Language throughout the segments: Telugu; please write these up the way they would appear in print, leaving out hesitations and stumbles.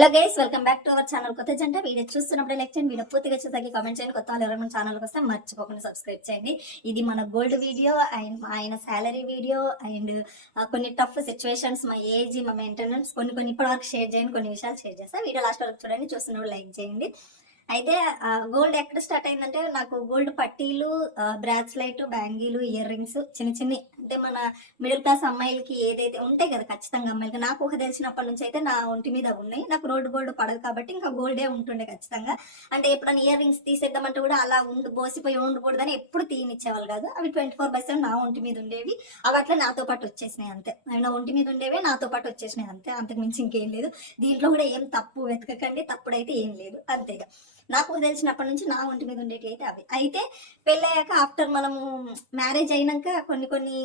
Hello guys, welcome back to our channel. కొత్త జంట వీడియో చూస్తున్నప్పుడు లైక్ చేయండి, వీడియో పూర్తిగా చూసాక కామెంట్ చేయండి. కొత్త వాళ్ళు ఎవరైనా ఛానల్కి వస్తే మర్చిపోకుండా సబ్స్క్రైబ్ చేయండి. ఇది మన గోల్డ్ వీడియో అండ్ ఆయన శాలరీ వీడియో అండ్ కొన్ని టఫ్ సిచ్యువేషన్స్, మా ఏజ్, మా మెయింటెనెన్స్ కొన్ని ఇప్పటివరకు షేర్ చేయండి, కొన్ని విషయాలు షేర్ చేస్తాను. వీడియో లాస్ట్ వరకు చూడండి, చూస్తున్నప్పుడు లైక్ చేయండి. అయితే గోల్డ్ ఎక్కడ స్టార్ట్ అయిందంటే, నాకు గోల్డ్ పట్టీలు, బ్రాస్లైట్, బ్యాంగిలు, ఇయర్ రింగ్స్ చిన్న అంటే మన మిడిల్ క్లాస్ అమ్మాయిలకి ఏదైతే ఉంటాయి కదా ఖచ్చితంగా అమ్మాయిలకి. నాకు ఊహ తెలిసినప్పటి నుంచి అయితే నా ఒంటి మీద ఉన్నాయి. నాకు రోడ్డు గోల్డ్ పడదు కాబట్టి ఇంకా గోల్డే ఉంటుండే ఖచ్చితంగా. అంటే ఎప్పుడైనా ఇయర్ రింగ్స్ తీసేద్దామంటే కూడా అలా బోసిపోయి ఉండకూడదని ఎప్పుడు తీయనిచ్చేవాళ్ళు కాదు. అవి 24/7 నా ఒంటి మీద ఉండేవి. అవి అట్లా నాతో పాటు వచ్చేసినాయి అంతే. అవి నా ఒంటి మీద ఉండేవి, నాతో పాటు వచ్చేసినాయి అంతే. అంతకు మించి ఇంకేం లేదు. దీంట్లో కూడా ఏం తప్పు వెతకకండి, తప్పుడైతే ఏం లేదు అంతేగా. నాకు తెలిసినప్పటి నుంచి నా ఒంటి మీద ఉండేటి అయితే అవి. అయితే పెళ్ళయ్యాక ఆఫ్టర్ మనము మ్యారేజ్ అయినాక కొన్ని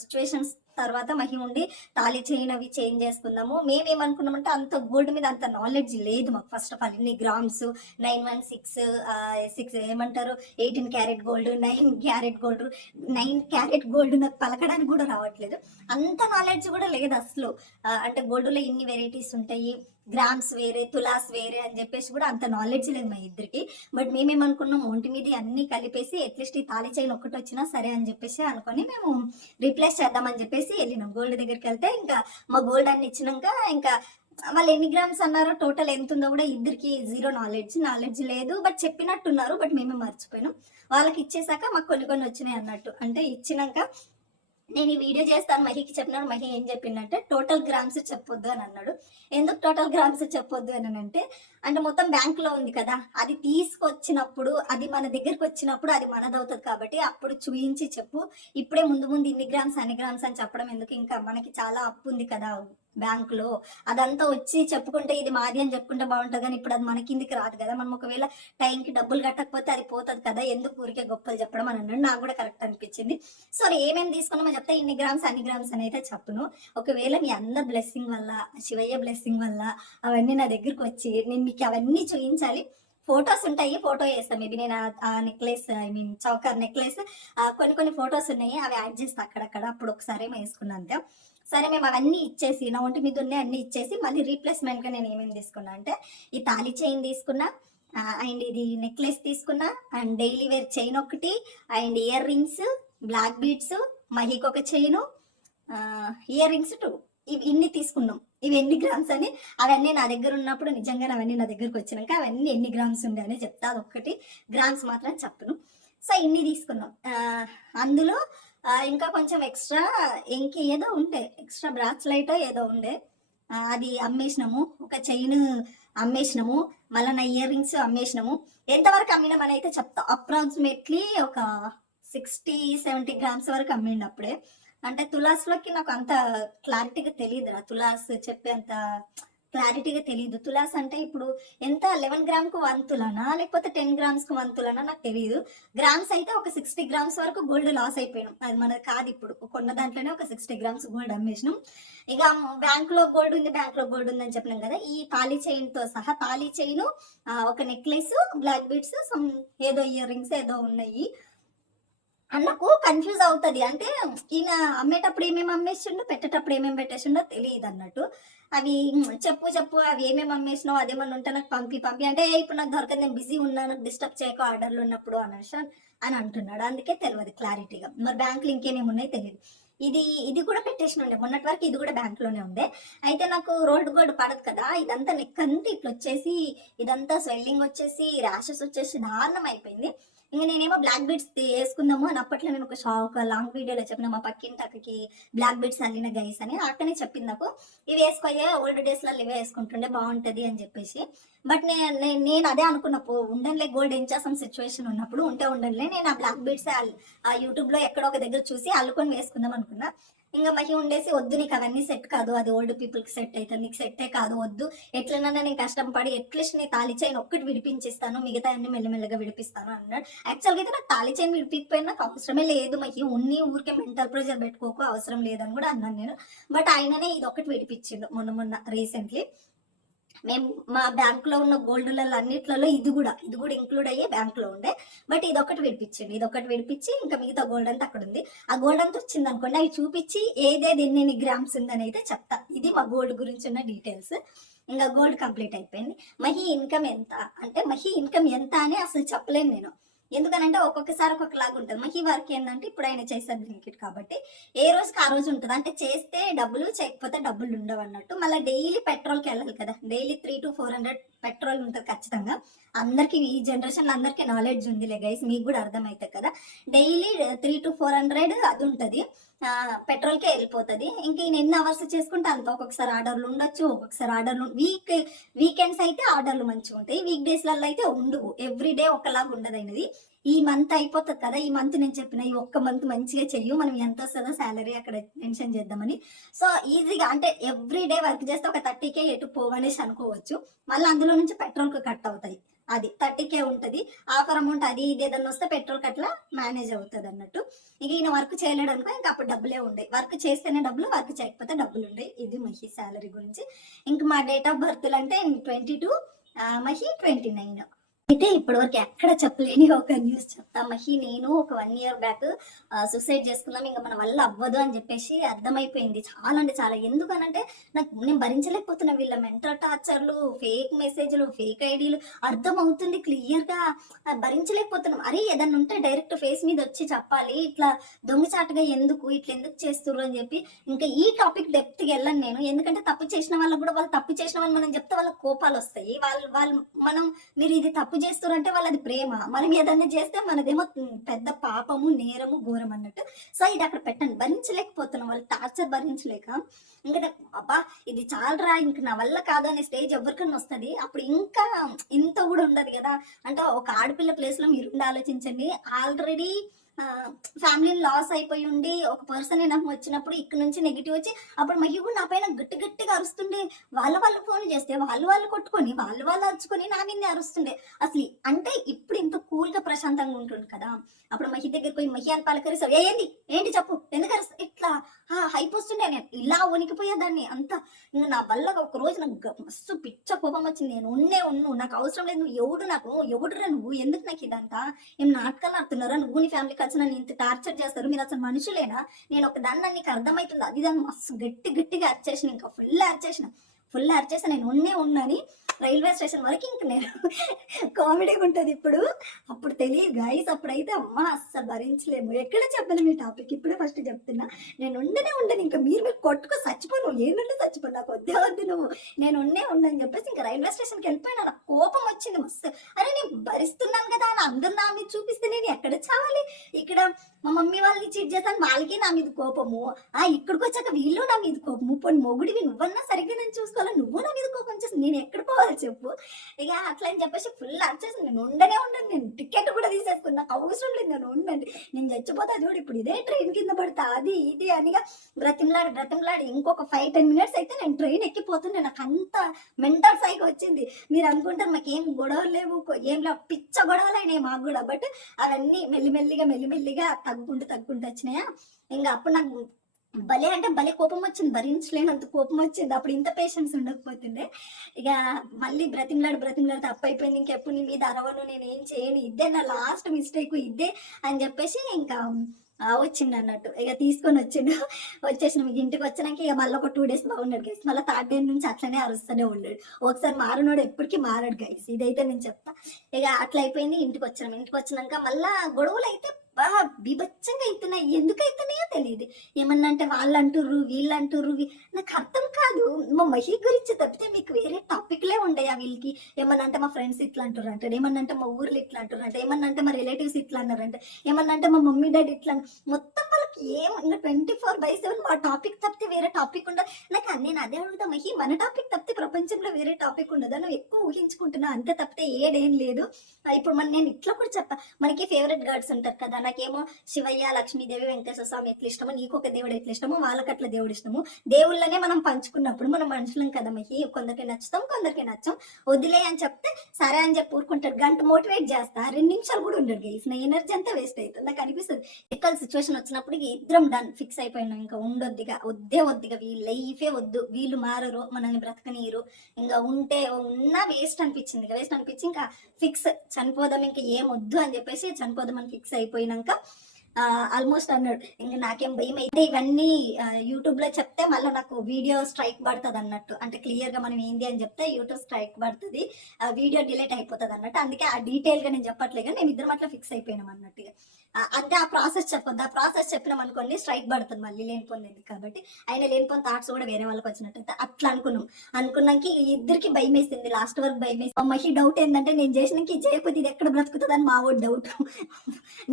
సిచ్యువేషన్స్ తర్వాత మహి ఉండి తాళి చైన్ అవి చేంజ్ చేసుకుందాము. మేమేమనుకున్నామంటే అంత గోల్డ్ మీద అంత నాలెడ్జ్ లేదు మాకు. ఫస్ట్ ఆఫ్ ఆల్ ఇన్ని గ్రామ్స్, 916 ఏమంటారు 18 carat gold, 9 carat gold, 9 carat gold నాకు పలకడానికి కూడా రావట్లేదు. అంత నాలెడ్జ్ కూడా లేదు అసలు. అంటే గోల్డ్లో ఇన్ని వెరైటీస్ ఉంటాయి, గ్రామ్స్ వేరే, తులాస్ వేరే అని చెప్పేసి కూడా అంత నాలెడ్జ్ లేదు మా ఇద్దరికి. బట్ మేమేమనుకున్నాం ఒంటి మీద అన్ని కలిపేసి అట్లీస్ట్ ఈ తాళి చైన్ ఒక్కటి వచ్చినా సరే అని చెప్పేసి అనుకొని మేము రీప్లేస్ చేద్దామని చెప్పేసి వెళ్ళినాం గోల్డ్ దగ్గరికి. వెళ్తే ఇంకా మా గోల్డ్ అన్ని ఇచ్చినాక ఇంకా వాళ్ళు ఎన్ని గ్రామ్స్ అన్నారో, టోటల్ ఎంత ఉందో కూడా ఇద్దరికి జీరో నాలెడ్జ్ లేదు. బట్ చెప్పినట్టున్నారు, బట్ మేమే మర్చిపోయినాం. వాళ్ళకి ఇచ్చేసాక మాకు కొన్ని వచ్చినాయి అన్నట్టు. అంటే ఇచ్చినాక నేను ఈ వీడియో చేస్తాను మహికి చెప్పినాడు. మహి ఏం చెప్పిందంటే టోటల్ గ్రామ్స్ చెప్పొద్దు అని అన్నాడు. ఎందుకు టోటల్ గ్రామ్స్ చెప్పొద్దు అని అంటే మొత్తం బ్యాంకులో ఉంది కదా, అది తీసుకొచ్చినప్పుడు, అది మన దగ్గరకు వచ్చినప్పుడు అది మనదవుతుంది కాబట్టి అప్పుడు చూయించి చెప్పు. ఇప్పుడే ముందు ఇన్ని గ్రామ్స్ అన్ని గ్రామ్స్ అని చెప్పడం ఎందుకు, ఇంకా మనకి చాలా అప్పు ఉంది కదా బ్యాంకులో, అదంతా వచ్చి చెప్పుకుంటే ఇది మాది అని చెప్పుకుంటే బాగుంటుంది. కానీ ఇప్పుడు అది మన కిందికి రాదు కదా, మనం ఒకవేళ టైంకి డబ్బులు కట్టకపోతే అది పోతుంది కదా, ఎందుకు ఊరికే గొప్పలు చెప్పడం అని అన్నాడు. నాకు కూడా కరెక్ట్ అనిపించింది. సో ఏమేమి తీసుకున్నామో చెప్తే ఇన్ని గ్రామ్స్ అన్ని గ్రామ్స్ అని అయితే చెప్పును. ఒకవేళ మీ అందరి బ్లెస్సింగ్ వల్ల, శివయ్య బ్లెస్సింగ్ వల్ల అవన్నీ నా దగ్గరకు వచ్చి నేను మీకు అవన్నీ చూపించాలి. ఫొటోస్ ఉంటాయి, ఫోటో వేస్తాను. మేబీ నేను ఆ నెక్లెస్, చౌకర్ నెక్లెస్ కొన్ని ఫొటోస్ ఉన్నాయి, అవి యాడ్ చేస్తాను అక్కడక్కడ. అప్పుడు ఒకసారి వేసుకున్నాను అంతే. సరే మేము అవన్నీ ఇచ్చేసి, నా ఒంటి మీద ఉన్నాయి అన్ని ఇచ్చేసి, మళ్ళీ రీప్లేస్మెంట్గా నేను ఏమేమి తీసుకున్నా అంటే ఈ తాళి చైన్ తీసుకున్నా, అండ్ ఇది నెక్లెస్ తీసుకున్నా, అండ్ డైలీ వేర్ చైన్ ఒకటి, and ear rings, black beads, మహికి ఒక చైను, ఇయర్ రింగ్స్ 2. ఇన్ని తీసుకున్నాం. ఇవి ఎన్ని గ్రామ్స్ అని అవన్నీ నా దగ్గర ఉన్నప్పుడు నిజంగా అవన్నీ నా దగ్గరకు వచ్చినాక అవన్నీ ఎన్ని గ్రామ్స్ ఉండే అని చెప్తా. అదొక్కటి గ్రామ్స్ మాత్రం చెప్పను. సో ఇన్ని తీసుకున్నాం. అందులో ఇంకా కొంచెం ఎక్స్ట్రా ఏదో ఉండే, ఎక్స్ట్రా బ్రాస్లైట్ ఏదో ఉండే, అది అమ్మేసినాము. ఒక చైన్ అమ్మేసినాము, మళ్ళీ నా ఇయర్ రింగ్స్ అమ్మేసినాము. ఎంతవరకు అమ్మినామని అయితే చెప్తా. అప్రాక్సిమేట్లీ ఒక 60-70 గ్రామ్స్ వరకు అమ్మిండి అప్పుడే. అంటే తులాస్లోకి నాకు అంత క్లారిటీగా తెలియదు, తులాస్ చెప్పేంత క్లారిటీగా తెలియదు. తులాస్ అంటే ఇప్పుడు ఎంత 11 గ్రామ్కు 1 తులానా లేకపోతే 10 గ్రామ్స్కు 1 తులానా నాకు తెలియదు. గ్రామ్స్ అయితే ఒక 60 గ్రామ్స్ వరకు గోల్డ్ లాస్ అయిపోయినాం. అది మనది కాదు. ఇప్పుడు కొన్న దాంట్లోనే ఒక 60 గ్రామ్స్ గోల్డ్ అమ్మేసినాం. ఇక బ్యాంకులో గోల్డ్ ఉంది అని చెప్పినాం కదా, ఈ తాళీ చైన్తో సహా, తాళీ చైన్, ఒక నెక్లెస్, బ్లాక్ బీడ్స్, ఏదో ఇయర్ రింగ్స్ ఏదో ఉన్నాయి. అన్నకు కన్ఫ్యూజ్ అవుతుంది. అంటే ఈయన అమ్మేటప్పుడు ఏమేమి అమ్మేసిండో, పెట్టేటప్పుడు ఏమేమి పెట్టేసిండో తెలియదు అన్నట్టు. అవి చెప్పు అవి ఏమేమి అమ్మేసినావు, అదేమన్నా ఉంటే నాకు పంపి అంటే ఇప్పుడు నాకు దొరకదు, నేను బిజీ ఉన్నాను, డిస్టర్బ్ చేయకు ఆర్డర్లు ఉన్నప్పుడు అని అంటున్నాడు. అందుకే తెలియదు క్లారిటీగా. మరి బ్యాంకులు ఇంకేమేమి ఉన్నాయో తెలియదు. ఇది కూడా పెట్టేసిన ఉండే మొన్నటి వరకు, ఇది కూడా బ్యాంకులోనే ఉండే. అయితే నాకు రోల్డ్ గోల్డ్ పడదు కదా, ఇదంతా నెక్ అంతా ఇట్లా వచ్చేసి, ఇదంతా స్వెల్లింగ్ వచ్చేసి, ర్యాషెస్ వచ్చేసి దారుణం అయిపోయింది. ఇంకా నేనేమో బ్లాక్ బీడ్స్ వేసుకుందాము అని అప్పట్లో నేను ఒక లాంగ్ వీడియోలో చెప్పిన, మా పక్కింటి అక్కకి బ్లాక్ బీడ్స్ అల్లిన గైస్ అని. అక్కనే చెప్పింది నాకు, ఇవి వేసుకోయే ఓల్డ్ డేస్లో ఇవే వేసుకుంటుండే బాగుంటుంది అని చెప్పేసి. బట్ నేను అదే అనుకున్నా, ఉండనులే గోల్డ్ ఏం చేస్తాం సిచ్యువేషన్ ఉన్నప్పుడు, ఉండనులే నేను ఆ బ్లాక్ బీడ్స్ ఆ యూట్యూబ్లో ఎక్కడో ఒక దగ్గర చూసి అల్లుకొని వేసుకుందాం అనుకున్నా. ఇంకా మహి ఉండేసి, వద్దు నీకు అవన్నీ సెట్ కాదు, అది ఓల్డ్ పీపుల్కి సెట్ అవుతుంది, నీకు సెట్టే కాదు, వద్దు, ఎట్లన్నా నేను కష్టపడి అట్లీస్ట్ నీ తాళి చైన్ ఒక్కటి విడిపించిస్తాను, మిగతా అన్ని మెల్లమెల్లగా విడిపిస్తాను అన్నాడు. యాక్చువల్గా అయితే నాకు తాళి చైన్ విడిపిపోయినా నాకు అవసరమే లేదు మహి, ఊరికే మెంటల్ ప్రెషర్ పెట్టుకోకు, అవసరం లేదని కూడా అన్నాను నేను. బట్ ఆయననే ఇది ఒకటి విడిపించిండు మొన్న రీసెంట్లీ. మేము మా బ్యాంకులో ఉన్న గోల్డ్లలో అన్నిట్లలో ఇది కూడా ఇంక్లూడ్ అయ్యే బ్యాంకులో ఉండే. బట్ ఇదొకటి విడిపించి ఇంకా మిగతా గోల్డ్ అంతా అక్కడ ఉంది. ఆ గోల్డ్ అంతా వచ్చింది అనుకోండి, అవి చూపించి ఏదేది ఎన్ని గ్రామ్స్ ఉందని అయితే చెప్తా. ఇది మా గోల్డ్ గురించి ఉన్న డీటెయిల్స్. ఇంకా గోల్డ్ కంప్లీట్ అయిపోయింది. మహి ఇన్కమ్ ఎంత అంటే మహి ఇన్కమ్ ఎంత అని అసలు చెప్పలేను నేను. ఎందుకనంటే ఒక్కొక్కసారి ఒక్కొక్కలాగా ఉంటుంది. మహి వర్క్ ఏంటంటే ఇప్పుడు ఆయన చేసేది బ్లింకిట్ కాబట్టి ఏ రోజుకి ఆ రోజు ఉంటుంది. అంటే చేస్తే డబ్బులు, చేయకపోతే డబ్బులు ఉండవు అన్నట్టు. మళ్ళీ డైలీ పెట్రోల్కి వెళ్ళాలి కదా, డైలీ 300-400 పెట్రోల్ ఉంటుంది ఖచ్చితంగా. అందరికీ ఈ జనరేషన్లో అందరికీ నాలెడ్జ్ ఉందిలే గైస్, మీకు కూడా అర్థమవుతుంది కదా. డైలీ 300-400 అది ఉంటుంది, పెట్రోల్కే వెళ్ళిపోతుంది. ఇంక ఈయన ఎన్ని అవర్స్ చేసుకుంటే అంత. ఒక్కొక్కసారి ఆర్డర్లు ఉండొచ్చు, ఒక్కొక్కసారి ఆర్డర్లు వీకెండ్స్ అయితే ఆర్డర్లు మంచిగా ఉంటాయి, వీక్ డేస్లలో అయితే ఉండవు. ఎవ్రీ డే ఒకలాగా ఉండదు అయినది. ఈ మంత్ అయిపోతుంది కదా, ఈ మంత్ నేను చెప్పిన ఈ ఒక్క మంత్ మంచిగా చెయ్యు, మనం ఎంత వస్తుందో శాలరీ అక్కడ మెన్షన్ చేద్దామని. సో ఈజీగా అంటే ఎవ్రీ డే వర్క్ చేస్తే ఒక 30K ఎటు పోవనేసి అనుకోవచ్చు. మళ్ళీ అందులో నుంచి పెట్రోల్కి కట్ అవుతాయి, అది 30K ఉంటుంది. ఆఫర్ అమౌంట్ అది ఇది ఏదన్నా వస్తే పెట్రోల్ అట్లా మేనేజ్ అవుతుంది అన్నట్టు. ఇక ఈయన వర్క్ చేయలేడు అనుకో, ఇంకా అప్పుడు డబ్బులే ఉండేవి. వర్క్ చేస్తేనే డబ్బులు, వర్క్ చేయకపోతే డబ్బులు ఉండేవి. ఇది మహి శాలరీ గురించి. ఇంక మా డేట్ ఆఫ్ బర్త్లు అంటే 22, మహి 29. అయితే ఇప్పటివరకు ఎక్కడ చెప్పలేని ఒక న్యూస్ చెప్తా. మహి నేను ఒక 1 year బ్యాక్ సూసైడ్ చేసుకుందాం, ఇంకా మన వల్ల అవ్వదు అని చెప్పేసి అర్థమైపోయింది. చాలా అంటే చాలా. ఎందుకనంటే నేను భరించలేకపోతున్నా వీళ్ళ మెంటల్ టార్చర్లు, ఫేక్ మెసేజ్లు, ఫేక్ ఐడీలు. అర్థం అవుతుంది క్లియర్గా, భరించలేకపోతున్నాం. అరే ఏదన్నా ఉంటే డైరెక్ట్ ఫేస్ మీద వచ్చి చెప్పాలి, ఇట్లా దొంగచాటుగా ఎందుకు ఇట్లా ఎందుకు చేస్తుర్రు అని చెప్పి. ఇంకా ఈ టాపిక్ డెప్త్కి వెళ్ళను నేను, ఎందుకంటే తప్పు చేసిన వాళ్ళకు కూడా వాళ్ళు తప్పు చేసిన వాళ్ళు మనం చెప్తే వాళ్ళకి కోపాలు వస్తాయి. వాళ్ళు మనం మీరు ఇది తప్పు చేస్తారంటే వాళ్ళది ప్రేమ, మనం ఏదన్నా చేస్తే మనదేమో పెద్ద పాపము, నేరము, ఘోరం అన్నట్టు. సో ఇది అక్కడ పెట్టండి. భరించలేకపోతున్నాం, వాళ్ళు టార్చర్ భరించలేక ఇంకా అబ్బా ఇది చాలరా, ఇంక నా వల్ల కాదు అనే స్టేజ్ ఎవరికన్నా వస్తుంది. అప్పుడు ఇంకా ఇంత కూడా ఉండదు కదా. అంటే ఒక ఆడపిల్ల ప్లేస్ లో మీరు ఉండి ఆలోచించండి. ఆల్రెడీ ఫ్యామిలీని లాస్ అయిపోయి ఉండి ఒక పర్సన్ నాకు వచ్చినప్పుడు ఇక్కడ నుంచి నెగిటివ్ వచ్చి అప్పుడు మహి కూడా నా పైన గట్టిగా అరుస్తుండే. వాళ్ళు ఫోన్ చేస్తే వాళ్ళు కొట్టుకొని వాళ్ళు అరుచుకొని నా మీద అరుస్తుండే. అసలు అంటే ఇప్పుడు ఇంత కూల్గా ప్రశాంతంగా ఉంటుంది కదా. అప్పుడు మహి దగ్గరికి పోయి మహి అని పలకరిస్తావు, ఏంటి చెప్పు, ఎందుకు అరుస్తా, ఇట్లా హైప్ వస్తుండే. నేను ఇలా వణికిపోయేదాన్ని అంతా. ఇంకా నా వల్ల ఒక రోజు నాకు మస్తు పిచ్చ కోపం వచ్చింది. నేను ఉన్ను నాకు అవసరం లేదు, నువ్వు ఎవడురా నువ్వు, ఎందుకు నాకు ఇదంతా, ఏం నాటకాలు ఆడుతున్నారా, నువ్వు నీ ఫ్యామిలీ కలిసి నన్ను ఇంత టార్చర్ చేస్తారు, మీరు అసలు మనుషులేనా, నేను ఒక దాన్ని నీకు అర్థమవుతుంది అది దాన్ని మస్తు గట్టిగా అరిచేసిన. ఇంకా ఫుల్ అరిచేసిన నేను ఉన్నని రైల్వే స్టేషన్ వరకు. ఇంక నేను కామెడీగా ఉంటుంది ఇప్పుడు, అప్పుడు తెలియదు గైస్. అప్పుడైతే అమ్మ అస్సలు భరించలేము. ఎక్కడ చెప్పను మీ టాపిక్, ఇప్పుడే ఫస్ట్ చెప్తున్నా. నేను ఉండను, ఇంకా మీరు కొట్టుకో చచ్చిపోను, ఏంటంటే చచ్చిపోను, నాకు వద్దు నువ్వు, నేను ఉండని చెప్పేసి ఇంకా రైల్వే స్టేషన్కి వెళ్ళిపోయినా. నాకు కోపం వచ్చింది మస్తు. అరే నేను భరిస్తున్నాను కదా అని అందరు నా మీద చూపిస్తే నేను ఎక్కడ చావాలి. ఇక్కడ మా మమ్మీ వాళ్ళని చీట్ చేస్తాను, వాళ్ళకి నా మీద కోపము. ఇక్కడికి వచ్చాక వీళ్ళు నా మీద కోపము. పోనీ మొగుడివి నువ్వన్నా సరిగ్గా నేను చూసుకోవాలి, నువ్వు నా మీద కోపం చేసి నేను ఎక్కడ పోవాలి చెప్పు. ఇక అట్లా అని చెప్పేసి ఫుల్ అరిచేసి నేను ఉండను. నేను టికెట్ కూడా తీసేసుకుని, నాకు అవసరం లేదు, నేను ఉండండి, నేను చచ్చిపోతా చూడు, ఇప్పుడు ఇదే ట్రైన్ కింద పడతా, అది ఇది అనిగా బ్రతిమలాడి ఇంకొక 5-10 minutes అయితే నేను ట్రైన్ ఎక్కిపోతుండే. నాకు అంత మెంటల్ సైకి వచ్చింది. మీరు అనుకుంటారు మాకేం గొడవలు లేవు, ఏం లేవు, పిచ్చ గొడవలు అయినాయి మాకు కూడా. బట్ అవన్నీ మెల్లిమెల్లిగా తగ్గుకుంటూ వచ్చినాయా. ఇంకా అప్పుడు నాకు భలే కోపం వచ్చింది, భరించలేనంత కోపం వచ్చింది. అప్పుడు ఇంత పేషెన్స్ ఉండకపోతుండే. ఇక మళ్ళీ బ్రతిమలాడి తప్పైపోయింది, ఇంకెప్పుడు నీ మీద అరవను, నేను ఏం చేయను, ఇదే నా లాస్ట్ మిస్టేక్ ఇదే అని చెప్పేసి ఇంకా వచ్చిండు అన్నట్టు. ఇక తీసుకొని వచ్చేసిన మీకు ఇంటికి వచ్చినాక ఇక మళ్ళీ ఒక 2 days బాగున్నాడు గైస్. మళ్ళీ 3rd day నుంచి అట్లనే అరుస్తూనే ఉన్నాడు. ఒకసారి మారునోడు ఎప్పటికీ మారాడు గైస్, ఇదైతే నేను చెప్తా. ఇక అట్లా అయిపోయింది. ఇంటికి వచ్చినాక మళ్ళా గొడవలు అయితే బీభత్సంగా అవుతున్నాయి. ఎందుకు అవుతున్నాయో తెలియదు. ఏమన్నా అంటే వాళ్ళు అంటుర్రు, వీళ్ళు అంటుర్రు, నాకు అర్థం కాదు. మా మహి గురించి తప్పితే మీకు వేరే టాపిక్లే ఉండయా వీళ్ళకి. ఏమన్నా అంటే మా ఫ్రెండ్స్ ఇట్లా అంటారు అంటే, ఏమన్నా అంటే మా ఊర్లో ఇట్లా అంటారు అంటే, ఏమన్నా అంటే మా రిలేటివ్స్ ఇట్లా అన్నారంటే, ఏమన్నా అంటే మా మమ్మీ డాడీ ఇట్లా మొత్తం వాళ్ళకి ఏం ఇంకా 24/7 మా టాపిక్ తప్పితే వేరే టాపిక్ ఉండదు. నేను అదే అడుగుతా మహి, మన టాపిక్ తప్పితే ప్రపంచంలో వేరే టాపిక్ ఉండదా, నువ్వు ఎక్కువ ఊహించుకుంటున్నా అంతే తప్పితే ఏడేం లేదు. ఇప్పుడు నేను ఇట్లా కూడా చెప్పా, మనకి ఫేవరెట్ గాడ్స్ ఉంటారు కదా. నాకేమో శివయ్య, లక్ష్మీదేవి, వెంకటేశ్వర స్వామి ఎట్లా ఇష్టమో, నీకు ఒక దేవుడు ఎట్లా ఇష్టమో వాళ్ళకి అట్లా దేవుడు ఇష్టము. దేవుళ్ళనే మనం పంచుకున్నప్పుడు మనం మనుషులం కదా మహి, కొందరికి నచ్చుతాం, కొందరికి నచ్చం. వదిలే అని చెప్తే సరే అని చెప్పి ఊరుకుంటాడు. గంట మోటివేట్ చేస్తా, 2 నిమిషాలు కూడా ఉండడు గైస్. నా ఎనర్జీ అంతా వేస్ట్ అవుతుంది. నాకు అనిపిస్తుంది ఎక్కల సిచ్యువేషన్ వచ్చినప్పుడు ఇద్దరం డన్ ఫిక్స్ అయిపోయినాం. ఇంకా వద్దిగా వీళ్ళ లైఫే వద్దు, వీళ్ళు మారరు, మనల్ని బ్రతకనీరు, ఇంకా ఉన్నా వేస్ట్ అనిపించి ఇంకా ఫిక్స్ చనిపోదాం, ఇంకా ఏం వద్దు అని చెప్పేసి చనిపోదాం అని ఫిక్స్ అయిపోయినాక ఆల్మోస్ట్ అన్నాడు. ఇంక నాకేం భయమైతే ఇవన్నీ యూట్యూబ్‌లో చెప్తే మళ్ళా నాకు వీడియో స్ట్రైక్ పడతదన్నట్టు. అంటే క్లియర్‌గా మనం ఏంది అని చెప్తే యూట్యూబ్ స్ట్రైక్ పడతది. వీడియో డిలీట్ అయిపోతదన్నట్టు. అందుకే ఆ డీటెయిల్‌గా నేను చెప్పట్లే గాని మేమిద్దరం అట్లా ఫిక్స్ అయిపోయినాం అన్నట్టు ఇగ. అంటే ఆ ప్రాసెస్ చెప్పొద్దు. ఆ ప్రాసెస్ చెప్పినామనుకోండి స్ట్రైక్ పడతది మళ్ళీ లేనిపోనిది కాబట్టి. అయినా లేనిపోని థాట్స్ కూడా వేరే వాళ్ళకొచ్చినట్టయితే అట్లా అనుకున్నాం. అనుకున్నాక ఇద్దరికి భయమేసింది. లాస్ట్ వరకు భయమేసి మహి డౌట్ ఏందంటే నేను చేసినంక ఇది చేయకపోతే ఇది ఎక్కడ బ్రతుకుతదని మా వోడి డౌట్.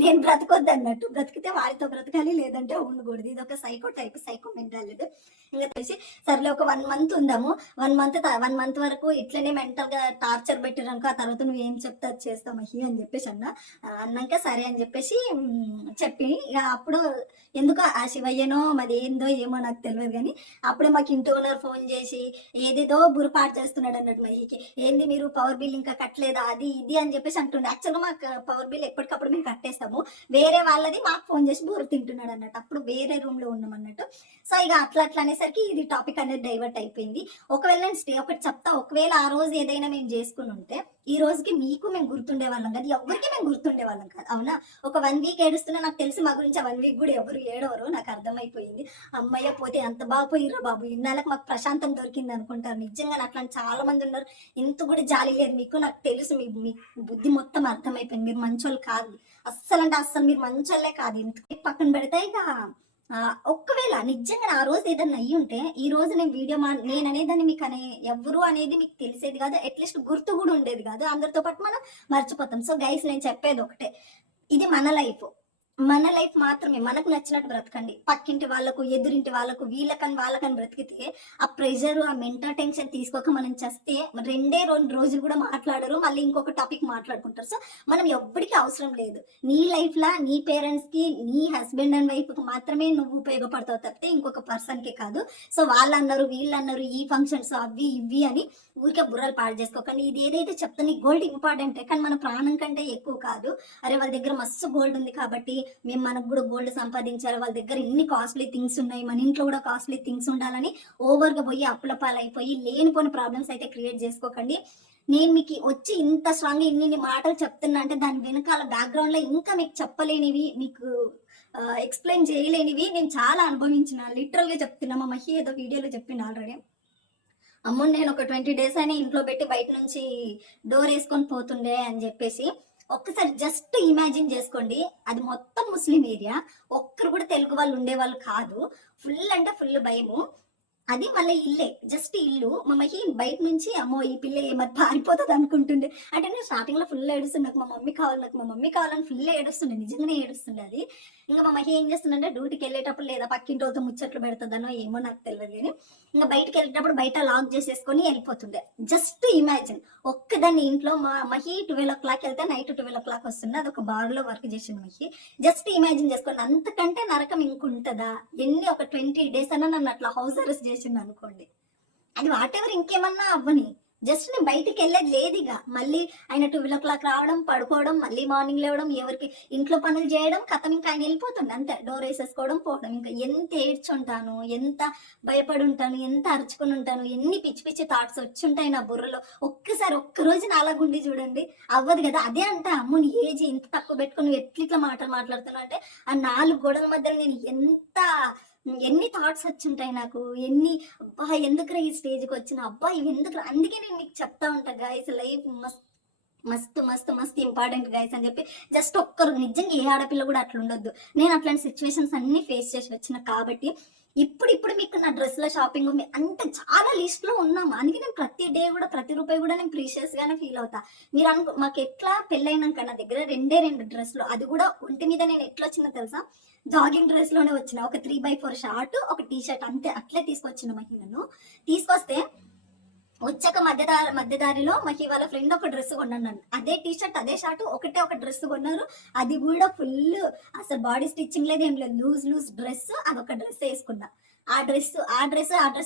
నేను బ్రతకొద్దన్నట్టు. బ్రతికితే వాడితో బ్రతకాలి లేదంటే ఉండకూడదు. ఇదొక సైకో టైప్ సైకో మెంటాలిటీ. ఇంక తెలిసి సర్లే ఒక 1 మంత్ ఉందాము. 1 మంత్ వరకు ఇట్లనే మెంటల్‌గా టార్చర్ పెట్టిర్రనుకో ఆ తర్వాత నువ్వేం చెప్తే అది చేస్తా మహి అని చెప్పేసి అన్నా. అన్నాక సరే అని చెప్పేసి చెప్పి ఇక అప్పుడు ఎందుకో ఆ శివయ్యనో మరి ఏందో ఏమో నాకు తెలవదు గానీ అప్పుడే మాకు ఇంటి ఓనర్ ఫోన్ చేసి ఏదేదో బుర్రపాటు చేస్తున్నాడు అన్నట్టు మహికి. ఏంది మీరు పవర్ బిల్ ఇంకా కట్టలేదా అది ఇది అని చెప్పేసి అంటుండే. యాక్చువల్‌గా మాకు పవర్ బిల్ ఎప్పటికప్పుడు మేము కట్టేస్తాము. వేరే వాళ్ళది మాకు ఫోన్ చేసి బుర్ర తింటున్నాడు అన్నట్టు. అప్పుడు వేరే రూమ్‌లో ఉన్నాం అన్నట్టు. సో ఇక అట్లా అట్లా అనేసరికి ఇది టాపిక్ అనేది డైవర్ట్ అయిపోయింది. ఒకవేళ నేను ఒకటి చెప్తా, ఒకవేళ ఆ రోజు ఏదైనా మేము చేసుకుని ఉంటే ఈ రోజుకి మీకు మేము గుర్తుండే వాళ్ళం కాదు, ఎవరికి మేము గుర్తుండే వాళ్ళం కాదు. అవునా? ఒక 1 వీక్ ఏడుస్తున్నా నాకు తెలిసి మా గురించి ఆ 1 వీక్ కూడా ఎవరు ఏడవరు నాకు అర్థమైపోయింది. అమ్మయ్య పోతే ఎంత బాగా పోయిర్రో బాబు, ఇన్నాళ్ళకి మాకు ప్రశాంతం దొరికింది అనుకుంటారు. నిజంగా అట్లాంటి చాలా మంది ఉన్నారు. ఇంత కూడా జాలి లేదు మీకు, నాకు తెలుసు. మీ బుద్ధి మొత్తం అర్థమైపోయింది. మీరు మంచోళ్ళు కాదు, అస్సలు అంటే అస్సలు మీరు మంచోళ్ళే కాదు. ఇంత పక్కన పెడితే ఇక ఒక్కవేళ నిజంగా ఆ రోజు ఏదన్నా అయ్యి ఉంటే ఈ రోజు నేను వీడియో నేను అనేదాన్ని మీకు ఎవరు అనేది మీకు తెలిసేది కాదు, అట్లీస్ట్ గుర్తు కూడా ఉండేది కాదు. అందరితో పాటు మనం మర్చిపోతాం. సో గైస్ నేను చెప్పేది ఒకటే, ఇది మన లైఫ్. మన లైఫ్ మాత్రమే. మనకు నచ్చినట్టు బ్రతకండి. పక్కింటి వాళ్ళకు, ఎదురింటి వాళ్ళకు, వీళ్ళకని వాళ్ళకని బ్రతికితే ఆ ప్రెషర్, ఆ మెంటల్ టెన్షన్ తీసుకోక మనం చేస్తే 2 రోజులు కూడా మాట్లాడరు. మళ్ళీ ఇంకొక టాపిక్ మాట్లాడుకుంటారు. సో మనం ఎవ్వడికి అవసరం లేదు. నీ లైఫ్ లా నీ పేరెంట్స్ కి, నీ హస్బెండ్ అండ్ వైఫ్ కి మాత్రమే నువ్వు ఉపయోగపడతావు తప్పితే ఇంకొక పర్సన్ కి కాదు. సో వాళ్ళన్నారు వీళ్ళన్నారు ఈ ఫంక్షన్స్ అవి ఇవి అని ఊరికే బుర్రలు పాడు చేసుకోకండి. ఇది ఏదైతే చెప్తాను గోల్డ్ ఇంపార్టెంటే, కానీ మన ప్రాణం కంటే ఎక్కువ కాదు. అరే వాళ్ళ దగ్గర మస్తు గోల్డ్ ఉంది కాబట్టి మేము మనకు కూడా గోల్డ్ సంపాదించాలి, వాళ్ళ దగ్గర ఇన్ని కాస్ట్లీ థింగ్స్ ఉన్నాయి, మన ఇంట్లో కూడా కాస్ట్లీ థింగ్స్ ఉండాలని ఓవర్గా పోయి అప్పుల పాలైపోయి లేనిపోని ప్రాబ్లమ్స్ అయితే క్రియేట్ చేసుకోకండి. నేను మీకు వచ్చి ఇంత స్ట్రాంగ్ ఇన్ని మాటలు చెప్తున్నా అంటే దాని వెనకాల బ్యాక్గ్రౌండ్ లో ఇంకా మీకు చెప్పలేనివి, మీకు ఎక్స్ప్లెయిన్ చేయలేనివి నేను చాలా అనుభవించిన. లిటరల్ గా చెప్తున్నా. మా మహి ఏదో వీడియోలో చెప్పింది ఆల్రెడీ. అమ్మో నేను ఒక 20 డేస్ అయినా ఇంట్లో పెట్టి బయట నుంచి డోర్ వేసుకొని పోతుండే అని చెప్పేసి. ఒక్కసారి జస్ట్ ఇమాజిన్ చేసుకోండి, అది మొత్తం ముస్లిం ఏరియా, ఒక్కరు కూడా తెలుగు వాళ్ళు ఉండేవాళ్ళు కాదు. ఫుల్ అంటే ఫుల్ భయము. అది మళ్ళీ ఇల్లే, జస్ట్ ఇల్లు. మా మహి బయట నుంచి అమ్మో ఈ పిల్ల ఏమది పారిపోతుంది అనుకుంటుండే. అంటే నేను స్టార్టింగ్ లో ఫుల్ ఏడుస్తుండే, నాకు మా మమ్మీ కావాలి, నాకు మా మమ్మీ కావాలని ఫుల్ ఏడుస్తుండే, నిజంగానే ఏడుస్తుండే అది. ఇంకా మా మహి ఏం చేస్తుందంటే డ్యూటీకి వెళ్ళేటప్పుడు లేదా పక్కింటి వాళ్ళతో ముచ్చట్లు పెడుతుందనో ఏమో నాకు తెలియదు కానీ ఇంకా బయటకు వెళ్ళేటప్పుడు బయట లాక్ చేసేసుకొని వెళ్ళిపోతుండే. జస్ట్ ఇమాజిన్, ఒక్కదాన్ని ఇంట్లో మా మహి 12 o'clock వెళ్తే నైట్ 12 o'clock వస్తుండే. అదొక బార్లో వర్క్ చేసింది మహి. జస్ట్ ఇమాజిన్ చేసుకోండి, అంతకంటే నరకం ఇంకుంటుందా? ఎన్ని ఒక 20 days అన్నా నన్ను అట్లా హౌస్ అరెస్ట్ చేసింది అనుకోండి. అది వాట్ ఎవర్ ఇంకేమన్నా అవ్వని, జస్ట్ నేను బయటికి వెళ్ళేది లేదు. ఇక మళ్ళీ ఆయన 12 o'clock రావడం, పడుకోవడం, మళ్ళీ మార్నింగ్ లేవడం, ఎవరికి ఇంట్లో పనులు చేయడం, కథం ఇంకా ఆయన వెళ్ళిపోతుంది అంతే. డోర్ వేసేసుకోవడం, పోవడం. ఇంకా ఎంత ఏడ్చుంటాను, ఎంత భయపడి ఉంటాను, ఎంత అరుచుకుని ఉంటాను, ఎన్ని పిచ్చి పిచ్చి థాట్స్ వచ్చుంటాయి నా బుర్రలో. ఒక్కసారి ఒక్కరోజు నాలాగుండి చూడండి, అవ్వదు కదా. అదే అంటే అమ్మ నీ ఏజ్ ఇంత తక్కువ పెట్టుకుని నువ్వు ఎట్లిట్లా మాటలు మాట్లాడుతున్నావు అంటే ఆ 4 గోడల మధ్యలో నేను ఎన్ని థాట్స్ వచ్చుంటాయి నాకు, ఎన్ని అబ్బా ఎందుకురా ఈ స్టేజ్కి వచ్చిన, అబ్బా ఇవి ఎందుకు. అందుకే నేను మీకు చెప్తా ఉంటా గైస్, లైఫ్ మస్తు మస్తు మస్తు ఇంపార్టెంట్ గైస్ అని చెప్పి. జస్ట్ ఒక్కరు, నిజంగా ఏ ఆడపిల్ల కూడా అట్లా ఉండొద్దు. నేను అట్లాంటి సిచ్యువేషన్స్ అన్ని ఫేస్ చేసి వచ్చిన కాబట్టి ఇప్పుడు మీకు నా డ్రెస్ల షాపింగ్ అంటే చాలా లిస్ట్ లో ఉన్నాము. అందుకే నేను ప్రతి డే కూడా ప్రతి రూపాయి కూడా నేను ప్రీషియస్ గానే ఫీల్ అవుతా. మీరు మాకు ఎట్లా పెళ్ళైనాక నా దగ్గర 2 డ్రెస్లు, అది కూడా ఒంటి మీద నేను ఎట్లా వచ్చిందో తెలుసా, జాగింగ్ డ్రెస్ లోనే వచ్చిన. ఒక 3x4 షార్ట్, ఒక టీ షర్ట్, అంతే. అట్లే తీసుకొచ్చిన మహిళను. తీసుకొస్తే వచ్చాక మధ్యదారిలో మహి వాళ్ళ ఫ్రెండ్ ఒక డ్రెస్ కొన్నాను. అదే టీ షర్ట్ అదే షార్ట్ ఒకటే ఒక డ్రెస్ కొన్నారు. అది కూడా ఫుల్ అసలు బాడీ స్టిచ్చింగ్ లేదు ఏం లేదు, లూజ్ డ్రెస్. అదొక డ్రెస్ వేసుకున్నా. ఆ డ్రెస్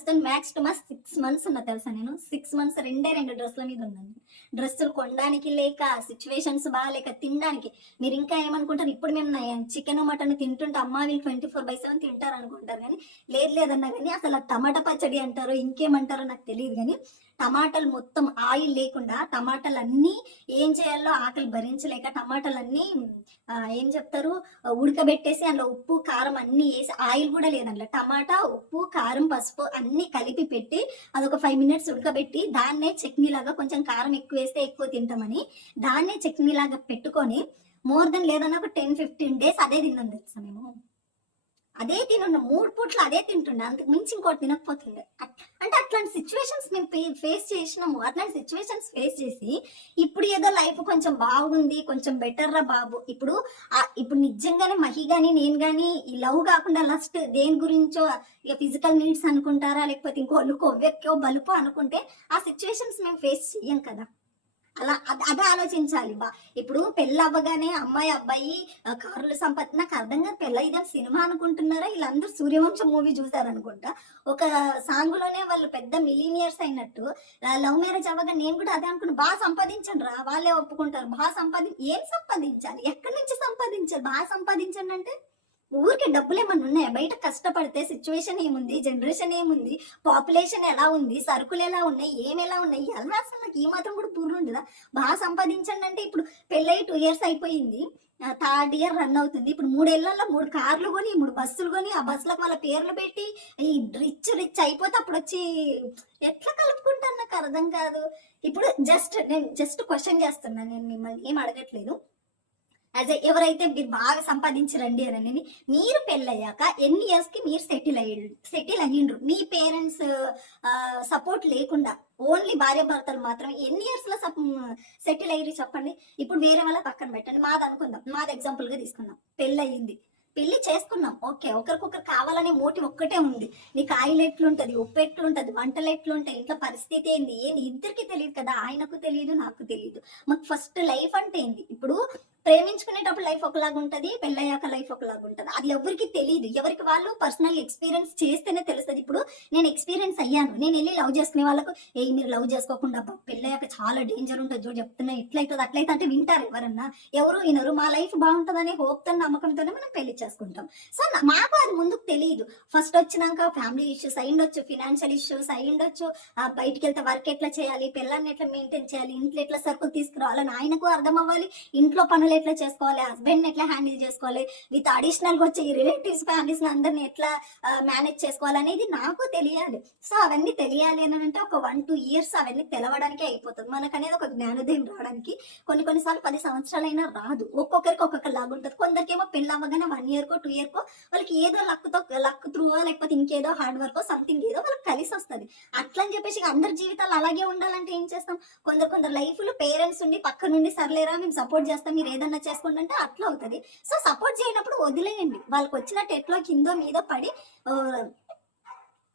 తో మ్యాక్స్ టు మాక్స్ 6 months ఉన్నా తెలుసా. నేను 6 months 2 డ్రెస్ల మీద ఉన్నాను. డ్రెస్సులు కొనడానికి లేక, సిచ్యువేషన్స్ బాగాలేక, తినడానికి. మీరు ఇంకా ఏమనుకుంటారు, ఇప్పుడు మేము చికెన్ మటన్ తింటుంటే అమ్మ వీళ్ళు 24/7 తింటారు అనుకుంటారు కానీ లేదన్నా కానీ అసలు టమాటా పచ్చడి అంటారు ఇంకేమంటారో నాకు తెలియదు కానీ టమాటాలు మొత్తం ఆయిల్ లేకుండా టమాటాలన్నీ ఏం చేయాలో ఆకలి భరించలేక టమాటాలన్నీ ఏం చెప్తారు, ఉడకబెట్టేసి అందులో ఉప్పు కారం అన్నీ వేసి, ఆయిల్ కూడా లేదండి, టమాటా ఉప్పు కారం పసుపు అన్నీ కలిపి పెట్టి అదొక 5 మినిట్స్ ఉడకబెట్టి దాన్నే చట్నీ లాగా, కొంచెం కారం ఎక్కువ వేస్తే ఎక్కువ తింటామని దాన్నే చట్నీ లాగా పెట్టుకొని మోర్ దెన్ లేదన్నా ఒక 10-15 డేస్ అదే తిన్నాం తెలుసా మేము. అదే తినుండే 3 పూట్లు అదే తింటుండే, అంతకు మించి ఇంకోటి తినకపోతుండే. అంటే అట్లాంటి సిచ్యువేషన్స్ మేము ఫేస్ చేసినాము. అట్లాంటి సిచ్యువేషన్స్ ఫేస్ చేసి ఇప్పుడు ఏదో లైఫ్ కొంచెం బాగుంది, కొంచెం బెటర్ రా బాబు. ఇప్పుడు నిజంగానే మహి గాని నేను గాని ఈ లవ్ కాకుండా లస్ట్ దేని గురించో ఇక ఫిజికల్ నీడ్స్ అనుకుంటారా, లేకపోతే ఇంకోళ్ళు కొవ్వెక్కో బలుపో అనుకుంటే ఆ సిచ్యువేషన్స్ మేము ఫేస్ చెయ్యం కదా. అదే ఆలోచించాలి బా. ఇప్పుడు పెళ్ళి అవ్వగానే అమ్మాయి అబ్బాయి కారులు సంపత్తి, నాకు అర్థం కాదు, పెళ్ళి ఇదే సినిమా అనుకుంటున్నారా, వీళ్ళందరూ సూర్యవంశం మూవీ చూసారనుకుంటా. ఒక సాంగ్ లోనే వాళ్ళు పెద్ద మిలీనియర్స్ అయినట్టు లవ్ మ్యారేజ్ అవ్వగా నేను కూడా అదే అనుకున్నా, బాగా సంపాదించండి రా, వాళ్ళే ఒప్పుకుంటారు. బాగా ఏం సంపాదించాలి, ఎక్కడి నుంచి సంపాదించాలి, బాగా సంపాదించండి అంటే ఊరికి డబ్బులు ఏమన్నా ఉన్నాయా? బయట కష్టపడితే సిచ్యువేషన్ ఏముంది, జనరేషన్ ఏముంది, పాపులేషన్ ఎలా ఉంది, సరుకులు ఎలా ఉన్నాయి, ఎలా ఉన్నాయి, ఎలా అసలు నాకు ఈ మాత్రం కూడా బుర్ర ఉండదా? బాగా సంపాదించండి అంటే ఇప్పుడు పెళ్ళయి 2 years అయిపోయింది, 3rd year రన్ అవుతుంది. ఇప్పుడు 3 ఏళ్లలో 3 కార్లు కొని 3 బస్సులు కొని ఆ బస్సులకు వాళ్ళ పేర్లు పెట్టి ఈ రిచ్ అయిపోతే అప్పుడు వచ్చి ఎట్లా కలుపుకుంటాను నాకు అర్థం కాదు. ఇప్పుడు నేను జస్ట్ క్వశ్చన్ చేస్తున్నాను, నేను మిమ్మల్ని ఏం అడగట్లేదు. ఎవరైతే మీరు బాగా సంపాదించరండి అని, మీరు పెళ్ళయ్యాక ఎన్ని ఇయర్స్ కి మీరు సెటిల్ అయ్యిండ్రు, మీ పేరెంట్స్ సపోర్ట్ లేకుండా ఓన్లీ భార్య భర్తలు మాత్రం ఎన్ని ఇయర్స్ లో సెటిల్ అయ్యి చెప్పండి. ఇప్పుడు వేరే వాళ్ళ పక్కన పెట్టండి, మాది అనుకుందాం, మాది ఎగ్జాంపుల్ గా తీసుకుందాం. పెళ్ళయింది, పెళ్లి చేసుకున్నాం, ఓకే, ఒకరికొకరు కావాలనే మోటివ్ ఒక్కటే ఉంది. నీకు ఆయిల్ ఎట్లుంటది, ఉప్పు ఎట్లుంటది, వంటలు ఎట్లుంటాయి, ఇంట్లో పరిస్థితి ఏంది ఇద్దరికి తెలియదు కదా, ఆయనకు తెలియదు నాకు తెలియదు. మాకు ఫస్ట్ లైఫ్ అంటే ఏంది, ఇప్పుడు ప్రేమించుకునేటప్పుడు లైఫ్ ఒకలాగా ఉంటది, పెళ్ళయ్యాక లైఫ్ ఒకలాగా ఉంటది, అది ఎవరికి తెలియదు. ఎవరికి వాళ్ళు పర్సనల్ ఎక్స్పీరియన్స్ చేస్తేనే తెలుస్తుంది. ఇప్పుడు నేను ఎక్స్పీరియన్స్ అయ్యాను, నేను వెళ్ళి లవ్ చేసుకునే వాళ్ళకు మీరు లవ్ చేసుకోకుండా పెళ్ళయ్యాక చాలా డేంజర్ ఉంటుంది చూడు చెప్తున్నా, ఇట్లయితుంది అట్లయితే అంటే వింటారు ఎవరన్నా? ఎవరు వినరు. మా లైఫ్ బాగుంటుందనే హోప్తో నమ్మకంతోనే మనం పెళ్లి చేసుకుంటాం. సో మాకు అది ముందుకు తెలియదు. ఫస్ట్ వచ్చినాక ఫ్యామిలీ ఇష్యూస్ అయ్యిండొచ్చు, ఫినాన్షియల్ ఇష్యూస్ అయ్యిండొచ్చు, బయటికి వెళ్తే వర్క్ ఎట్లా చేయాలి, పిల్లల్ని ఎట్లా మెయింటైన్ చేయాలి, ఇంట్లో ఎట్లా సరుకులు తీసుకురావాలని ఆయనకు అర్థం అవ్వాలి, ఇంట్లో పనులు ఎట్లా చేసుకోవాలి, హస్బెండ్ ఎట్లా హ్యాండిల్ చేసుకోవాలి, విత్ అడిషనల్ గా వచ్చే రిలేటివ్స్ ఫ్యామిలీస్ అందరిని ఎట్లా మేనేజ్ చేసుకోవాలి అనేది నాకు తెలియాలి. సో అవన్నీ తెలియాలి అని అంటే ఒక 1-2 years అవన్నీ తెలవడానికే అయిపోతుంది. మనకు అనేది ఒక జ్ఞానోదయం రావడానికి కొన్నిసార్లు 10 సంవత్సరాలైనా రాదు. ఒక్కొక్కరికి ఒక్కొక్క లాగా ఉంటుంది. కొందరికేమో పెళ్ళి అవ్వగానే 1 year కో 2 year కో వాళ్ళకి ఏదో లక్ త్రూ లేకపోతే ఇంకేదో హార్డ్ వర్క్ సంథింగ్ ఏదో వాళ్ళకి కలిసి వస్తుంది. అట్లా అని చెప్పేసి అందరి జీవితాలు అలాగే ఉండాలంటే ఏం చేస్తాం? కొందరు లైఫ్ లో పేరెంట్స్ ఉండి పక్క నుండి సర్లేరా మేము సపోర్ట్ చేస్తాం, మీరు ఏదన్నా చేసుకోండి అంటే అట్లా అవుతుంది. సో సపోర్ట్ చేయనప్పుడు వదిలేయండి, వాళ్ళకి వచ్చినట్టు ఎట్లో కిందో మీదో పడి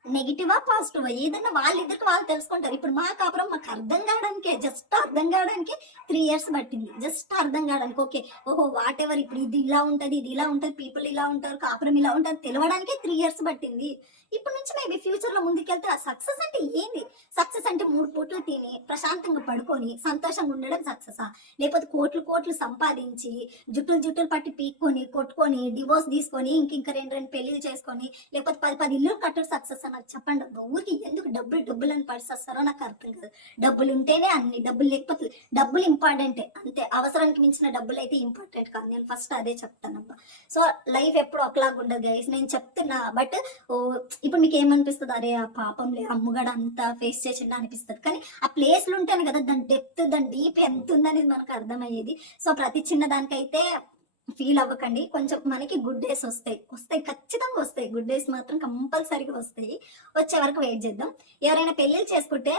నెగిటివా పాజిటివా ఏదైనా వాళ్ళిద్దరికి వాళ్ళు తెలుసుకుంటారు. ఇప్పుడు మా కాపురం మాకు అర్థం కావడానికి, జస్ట్ అర్థం కావడానికి 3 years పట్టింది. జస్ట్ అర్థం కావడానికి, ఓకే ఓహో వాట్ ఎవర్, ఇప్పుడు ఇది ఇలా ఉంటది, ఇది ఇలా ఉంటది, పీపుల్ ఇలా ఉంటారు, కాపురం ఇలా ఉంటుంది తెలవడానికి 3 years పట్టింది. ఇప్పటి నుంచి మేబీ ఫ్యూచర్ లో ముందుకెళ్తే ఆ సక్సెస్ అంటే ఏంది? సక్సెస్ అంటే 3 పూట్లు తిని ప్రశాంతంగా పడుకొని సంతోషంగా ఉండడం సక్సెసా? లేకపోతే కోట్లు సంపాదించి జుట్టులు పట్టి పీక్కొని కొట్టుకొని డివోర్స్ తీసుకొని ఇంక 2 పెళ్లిలు చేసుకొని లేకపోతే 10 ఇల్లు కట్టడం సక్సెస్? నాకు చెప్పండి. ఊరికి ఎందుకు డబ్బులు అని పరిస్థిస్తారో నాకు అర్థం కాదు. డబ్బులు ఉంటేనే అన్ని, డబ్బులు లేకపోతే డబ్బులు ఇంపార్టెంటే అంతే, అవసరానికి మించిన డబ్బులు అయితే ఇంపార్టెంట్ కాదు. నేను ఫస్ట్ అదే చెప్తానబ్బా. సో లైఫ్ ఎప్పుడు ఒకలాగా ఉండదు గైస్, నేను చెప్తున్నా. బట్ ఇప్పుడు మీకు ఏమనిపిస్తుంది, అరే ఆ పాపంలే అమ్ముగడ అంతా ఫేస్ చేసిండా అనిపిస్తుంది. కానీ ఆ ప్లేస్లు ఉంటాను కదా, దాని డెప్త్ దాని డీప్ ఎంత ఉందనేది మనకు అర్థమయ్యేది. సో ప్రతి చిన్న దానికైతే ఫీల్ అవ్వకండి. కొంచెం మనకి గుడ్ డేస్ వస్తాయి ఖచ్చితంగా వస్తాయి. గుడ్ డేస్ మాత్రం కంపల్సరీగా వస్తాయి. వచ్చే వరకు వెయిట్ చేద్దాం. ఎవరైనా పెళ్ళిళ్ళు చేసుకుంటే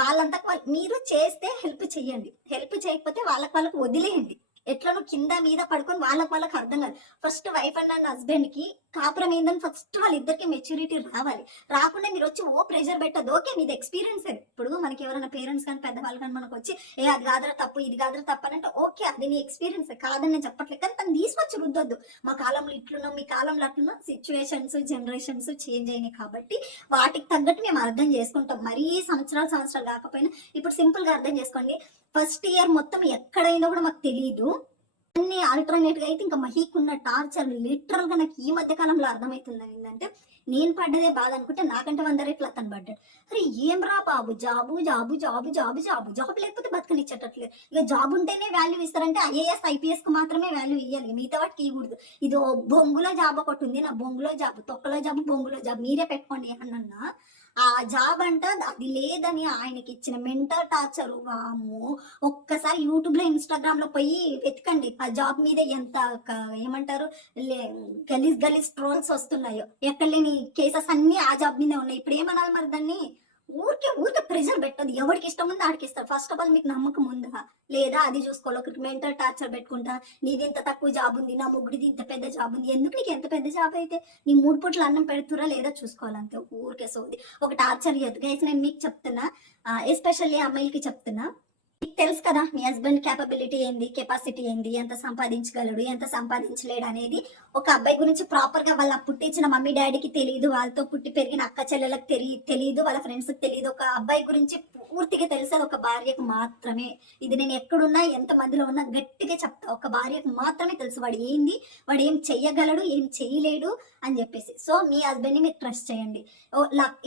వాళ్ళంతా మీరు చేస్తే హెల్ప్ చెయ్యండి, హెల్ప్ చేయకపోతే వాళ్ళకు వదిలేయండి. ఎట్లను కింద మీద పడుకొని వాళ్ళకి అర్థం కాదు. ఫస్ట్ వైఫ్ అండ్ హస్బెండ్ కి కాపురం ఏందని ఫస్ట్ వాళ్ళిద్దరికి మెచ్యూరిటీ రావాలి. రాకుండా మీరు వచ్చి ప్రెషర్ పెట్టదు. ఓకే మీది ఎక్స్పీరియన్స్. ఇప్పుడు మనకి ఎవరైనా పేరెంట్స్ కానీ పెద్దవాళ్ళు కానీ మనకు వచ్చి అది కాదరా తప్పు, ఇది కాదరా తప్పు అని అంటే ఓకే, అది నీ ఎక్స్పీరియన్స్ కాదని నేను చెప్పట్లేదు. కానీ తను తీసుకొచ్చి రుద్దొద్దు. మా కాలంలో ఇట్లున్నాం, మీ కాలంలో అట్లున్నాం. సిచ్యువేషన్స్ జనరేషన్స్ చేంజ్ అయినాయి కాబట్టి వాటికి తగ్గట్టు మేము అర్థం చేసుకుంటాం. మరీ సంవత్సరాలు కాకపోయినా ఇప్పుడు సింపుల్ గా అర్థం చేసుకోండి. ఫస్ట్ ఇయర్ మొత్తం ఎక్కడైనా కూడా మాకు తెలియదు. అన్ని ఆల్టర్నేట్ గా అయితే ఇంకా మహీకున్న టార్చర్ లిటరల్ గా నాకు ఈ మధ్య కాలంలో అర్థమవుతుంది ఏంటంటే, నేను పడ్డదే బాధ అనుకుంటే నాకంటే 100 రెట్లు అతను పడ్డాడు. అరే ఏం రా బాబు, job job job job job job లేకపోతే బతకనిచ్చేటట్లేదు. ఇక జాబ్ ఉంటేనే వాల్యూ ఇస్తారంటే ఐఏఎస్ ఐపీఎస్ కు మాత్రమే వాల్యూ ఇవ్వాలి, మిగతా వాటికి ఇవ్వకూడదు. ఇది బొంగులో జాబ్ ఒకటి ఉంది, నా బొంగులో జాబ్, తొక్కలో జాబ్, బొంగులో జాబ్ మీరే పెట్టుకోండి అన్నా. ఆ జాబ్ అంట అది లేదని ఆయనకి ఇచ్చిన మెంటల్ టార్చర్ వాము. ఒక్కసారి యూట్యూబ్ లో ఇన్స్టాగ్రామ్ లో పోయి వెతకండి, ఆ జాబ్ మీద ఎంత ఏమంటారు గలీజ్ గలీజ్ ట్రోల్స్ వస్తున్నాయో. ఎక్కడ లేని కేసెస్ అన్ని ఆ జాబ్ మీదే ఉన్నాయి. ఇప్పుడు ఏమనాలి మరి దాన్ని? ఊరికే ఊరికే ప్రెజర్ పెట్టదు, ఎవరికి ఇష్టం ఉంది ఆడికి ఇస్తారు. ఫస్ట్ ఆఫ్ ఆల్ మీకు నమ్మకం ఉందా లేదా అది చూసుకోవాలి. ఒకరికి మెంటల్ టార్చర్ పెట్టుకుంటా, నీది ఇంత తక్కువ జాబ్ ఉంది, నా ముగ్గురిది ఇంత పెద్ద జాబ్ ఉంది. ఎందుకు నీకు ఎంత పెద్ద జాబ్ అయితే నీ 3 పూట్ల అన్నం పెడుతురా లేదా చూసుకోవాలంతే. ఊరికే సోది ఒక టార్చర్ ఇవ్వద్దు గైస్. నేను మీకు చెప్తున్నా, ఎస్పెషల్లీ అమ్మాయిలకి చెప్తున్నా, మీకు తెలుసు కదా మీ హస్బెండ్ క్యాపబిలిటీ ఏంది, కెపాసిటీ ఏంది, ఎంత సంపాదించగలడు, ఎంత సంపాదించలేడు అనేది. ఒక అబ్బాయి గురించి ప్రాపర్ గా వాళ్ళ పుట్టించిన మమ్మీ డాడీకి తెలియదు, వాళ్ళతో పుట్టి పెరిగిన అక్క చెల్లెలకు తెలియదు, వాళ్ళ ఫ్రెండ్స్ కి తెలియదు. ఒక అబ్బాయి గురించి పూర్తిగా తెలిసేది ఒక భార్యకు మాత్రమే. ఇది నేను ఎక్కడున్నా ఎంత మందిలో ఉన్నా గట్టిగా చెప్తా, ఒక భార్యకు మాత్రమే తెలుసు వాడు ఏంది, వాడు ఏం చెయ్యగలడు, ఏం చెయ్యలేడు అని చెప్పేసి. సో మీ హస్బెండ్ ని మీరు ట్రస్ట్ చేయండి.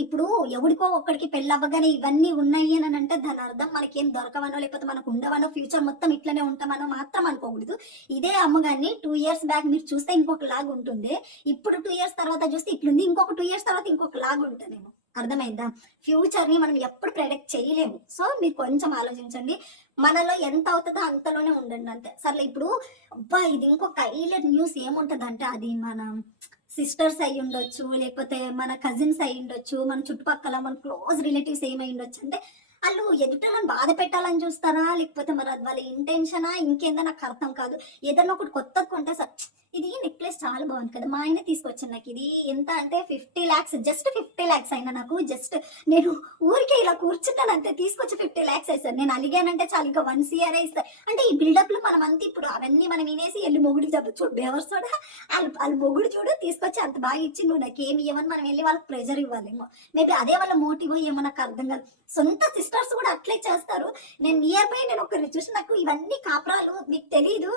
ఇప్పుడు ఎవడికో ఒక్కడికి పెళ్ళి అవ్వగానే ఇవన్నీ ఉన్నాయి అని అంటే దాని అర్థం మనకేం దొరకవనో లేకపోతే మనకు ఉండవనో, ఫ్యూచర్ మొత్తం ఇట్లనే ఉంటామనో మాత్రం అనుకోకూడదు. ఇదే అమ్మగారిని 2 years బ్యాక్ మీరు చూస్తే ఇంకొక లాగా ఉంటుంది, ఇప్పుడు 2 years తర్వాత చూస్తే ఇట్లుంది, ఇంకొక 2 years తర్వాత ఇంకొక లాగా ఉంటుందేమో. అర్థమైందా? ఫ్యూచర్ ని మనం ఎప్పుడు ప్రెడిక్ట్ చేయలేము. సో మీరు కొంచెం ఆలోచించండి, మనలో ఎంత అవుతుందో అంతలోనే ఉండండి అంతే. సర్లే ఇప్పుడు అబ్బా ఇది ఇంకొక హైలైట్ న్యూస్ ఏముంటది అంటే, అది మన సిస్టర్స్ అయి ఉండొచ్చు, లేకపోతే మన కజిన్స్ అయి ఉండొచ్చు, మన చుట్టుపక్కల మన క్లోజ్ రిలేటివ్స్ ఏమై ఉండొచ్చు అంటే, వాళ్ళు ఎదుటలను బాధ పెట్టాలని చూస్తారా లేకపోతే మరి అది వాళ్ళ ఇంటెన్షనా ఇంకేందో నాకు అర్థం కాదు. ఏదన్నా ఒకటి కొత్తది కొంటే సార్ ఇది నెక్లెస్ చాలా బాగుంది కదా, మా ఆయన తీసుకొచ్చాను, నాకు ఇది ఎంత అంటే 50 lakhs, జస్ట్ 50 lakhs అయినా నాకు జస్ట్ నేను ఊరికే ఇలా కూర్చుంటాను అంతే, తీసుకొచ్చి 50 lakhs వేస్తాను. నేను అలిగానంటే చాలు ఇంకా 1 CR ఇస్తాను. అంటే ఈ బిల్డప్ లో మనం అంతా ఇప్పుడు అవన్నీ మనం వినేసి వెళ్ళి మొగుడికి చెప్పచ్చు, చూడు బేవర్సోడా వాళ్ళ మొగుడు చూడు తీసుకొచ్చి అంత బాగా ఇచ్చి నువ్వు నాకేమి ఇవ్వని మనం వెళ్ళి వాళ్ళకి ప్రెజర్ ఇవ్వాలేమో. మేబీ అదే వాళ్ళ మోటివ్ ఏమో నాకు అర్థం కాదు. సొంత సిస్టర్స్ కూడా అట్లే చేస్తారు. నేను నియర్ బై నేను ఒకరిని చూసి నాకు ఇవన్నీ కాపురాలు మీకు తెలీదు,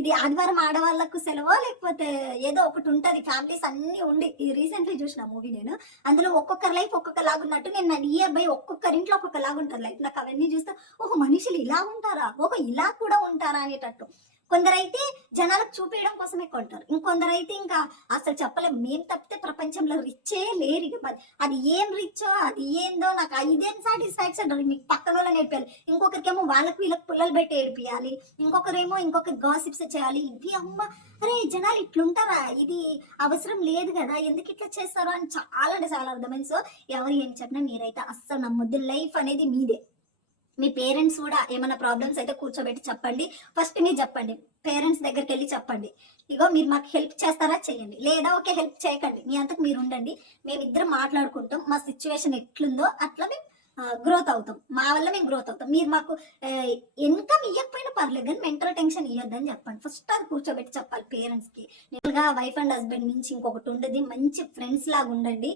ఇది ఆదివారం ఆడవాళ్ళకు సెలవు లేకపోతే ఏదో ఒకటి ఉంటది, ఫ్యామిలీస్ అన్ని ఉండి. ఇది రీసెంట్లీ చూసిన మూవీ నేను, అందులో ఒక్కొక్కరి లైఫ్ ఒక్కొక్క లాగున్నట్టు నేను నా నియర్ బై ఒక్కొక్కరి ఇంట్లో ఒక్కొక్క లాగుంటారు లైఫ్. నాకు అవన్నీ చూస్తే ఓహో మనుషులు ఇలా ఉంటారా, ఓహో ఇలా కూడా ఉంటారా అనేటట్టు. కొందరైతే జనాలకు చూపించడం కోసమే కొంటారు, ఇంకొందరైతే ఇంకా అసలు చెప్పలేము. మేము తప్పితే ప్రపంచంలో రిచ్చే లేరు. ఇక అది ఏం రిచ్చో అది ఏందో నాకు ఇదేం సాటిస్ఫాక్షన్ మీకు పక్కన వాళ్ళని ఏడిపియాలి, ఇంకొకరికేమో వాళ్ళకి వీళ్ళకి పుల్లలు పెట్టి ఏడిపియాలి, ఇంకొకరేమో ఇంకొకరి గాసిప్స్ చేయాలి. ఇవి అమ్మ అరే జనాలు ఇట్లుంటారా, ఇది అవసరం లేదు కదా, ఎందుకు ఇట్లా చేస్తారో అని చాలా అంటే చాలా అర్థమైంది. సో ఎవరు ఏం చెప్పినా మీరైతే అస్సలు నమ్మొద్దు, లైఫ్ అనేది మీదే. మీ పేరెంట్స్ కూడా ఏమైనా ప్రాబ్లమ్స్ అయితే కూర్చోబెట్టి చెప్పండి, ఫస్ట్ మీరు చెప్పండి, పేరెంట్స్ దగ్గరికి వెళ్ళి చెప్పండి, ఇగో మీరు మాకు హెల్ప్ చేస్తారా చేయండి, లేదా ఓకే హెల్ప్ చేయకండి, మీ అంతకు మీరు ఉండండి, మేమిద్దరం మాట్లాడుకుంటాం, మా సిచ్యువేషన్ ఎట్లుందో అట్లా మేము గ్రోత్ అవుతాం, మా వల్ల మేము గ్రోత్ అవుతాం. మీరు మాకు ఇన్కమ్ ఇవ్వకపోయినా పర్లేదు కానీ మెంటల్ టెన్షన్ ఇవ్వద్దని చెప్పండి. ఫస్ట్ అది కూర్చోబెట్టి చెప్పాలి పేరెంట్స్కి. నేనుగా వైఫ్ అండ్ హస్బెండ్ నుంచి ఇంకొకటి ఉండదు, మంచి ఫ్రెండ్స్ లాగా ఉండండి.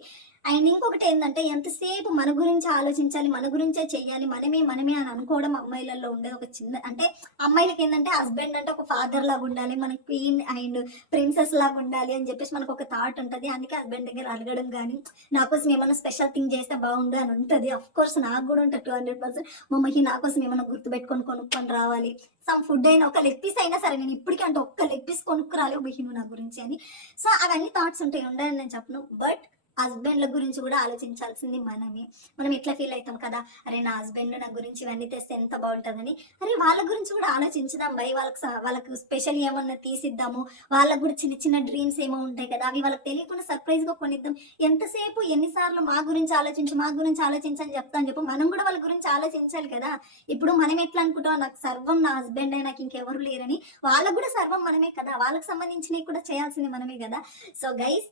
అండ్ ఇంకొకటి ఏంటంటే ఎంతసేపు మన గురించి ఆలోచించాలి, మన గురించే చెయ్యాలి, మనమే మనమే అని అనుకోవడం అమ్మాయిలలో ఉండేది ఒక చిన్న. అంటే అమ్మాయిలకి ఏంటంటే హస్బెండ్ అంటే ఒక ఫాదర్ లాగా ఉండాలి, మనకి క్వీన్ అండ్ ప్రిన్సెస్ లాగా ఉండాలి అని చెప్పేసి మనకు ఒక థాట్ ఉంటుంది. అందుకే హస్బెండ్ దగ్గర అడగడం కానీ నా కోసం ఏమైనా స్పెషల్ థింగ్ చేస్తే బాగుండు అని ఉంటుంది. అఫ్ కోర్స్ నాకు కూడా ఉంటుంది 200%. మమ్మకి నా కోసం ఏమైనా గుర్తుపెట్టుకొని కొనుక్కొని రావాలి, సమ్ ఫుడ్ అయినా ఒక లెగ్ పీస్ అయినా సరే, నేను ఇప్పటికీ అంటే ఒక్క లెగ్ పీస్ కొనుక్కురాలి బహిను నా గురించి అని. సో అవన్నీ థాట్స్ ఉంటాయి, ఉండాలని నేను చెప్పను. బట్ హస్బెండ్ల గురించి కూడా ఆలోచించాల్సింది మనమే. మనం ఎట్లా ఫీల్ అవుతాం కదా, అరే నా హస్బెండ్ నా గురించి ఇవన్నీ తెస్తే ఎంత బాగుంటుందని. అరే వాళ్ళ గురించి కూడా ఆలోచించుదాం బై, వాళ్ళకు స్పెషల్ ఏమన్నా తీసిద్దాము, వాళ్ళకు కూడా చిన్న చిన్న డ్రీమ్స్ ఏమో ఉంటాయి కదా, అవి వాళ్ళకి తెలియకుండా సర్ప్రైజ్ గా కొనిద్దాం. ఎంతసేపు ఎన్నిసార్లు మా గురించి ఆలోచించని చెప్తాను చెప్పు, మనం కూడా వాళ్ళ గురించి ఆలోచించాలి కదా. ఇప్పుడు మనం ఎట్లా అనుకుంటాం, నాకు సర్వం నా హస్బెండ్ నాకు ఇంకెవరు లేరని, వాళ్ళకు కూడా సర్వం మనమే కదా, వాళ్ళకి సంబంధించినవి కూడా చేయాల్సింది మనమే కదా. So guys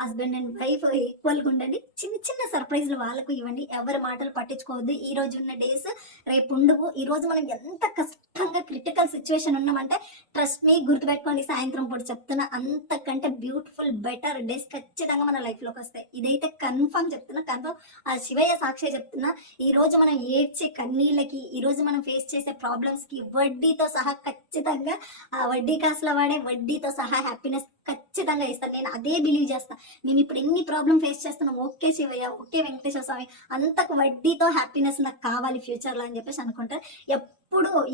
husband and wife ఈక్వల్గా ఉండండి, చిన్న చిన్న సర్ప్రైజ్లు వాళ్ళకు ఇవ్వండి, ఎవరి మాటలు పట్టించుకోవద్దు. ఈ రోజు ఉన్న డేస్ రేపు ఉండవు. ఈ రోజు మనం ఎంత కష్టంగా క్రిటికల్ సిచ్యువేషన్ ఉన్నామంటే ట్రస్ట్ మీ, గుర్తుపెట్టుకోండి, సాయంత్రం పూట చెప్తున్నా, అంతకంటే బ్యూటిఫుల్ బెటర్ డేస్ ఖచ్చితంగా మన లైఫ్ లోకి వస్తాయి. ఇదైతే కన్ఫర్మ్ చెప్తున్నా, కన్ఫర్మ్ ఆ శివయ్య సాక్షి చెప్తున్నా. ఈ రోజు మనం ఏడ్చే కన్నీళ్ళకి, ఈ రోజు మనం ఫేస్ చేసే ప్రాబ్లమ్స్ కి వడ్డీతో సహా ఖచ్చితంగా ఆ వడ్డీ కాసుల వాడే వడ్డీతో సహా హ్యాపీనెస్ ఖచ్చితంగా ఇస్తారు. నేను అదే బిలీవ్ చేస్తా. మేము ఇప్పుడు ఎన్ని ప్రాబ్లమ్ ఫేస్ చేస్తున్నాం, ఓకే శివయ్య, ఓకే వెంకటేశ్వర స్వామి, అంతకు వడ్డీతో హ్యాపీనెస్ నాకు కావాలి ఫ్యూచర్లో అని చెప్పేసి అనుకుంటారు. ఎప్పుడు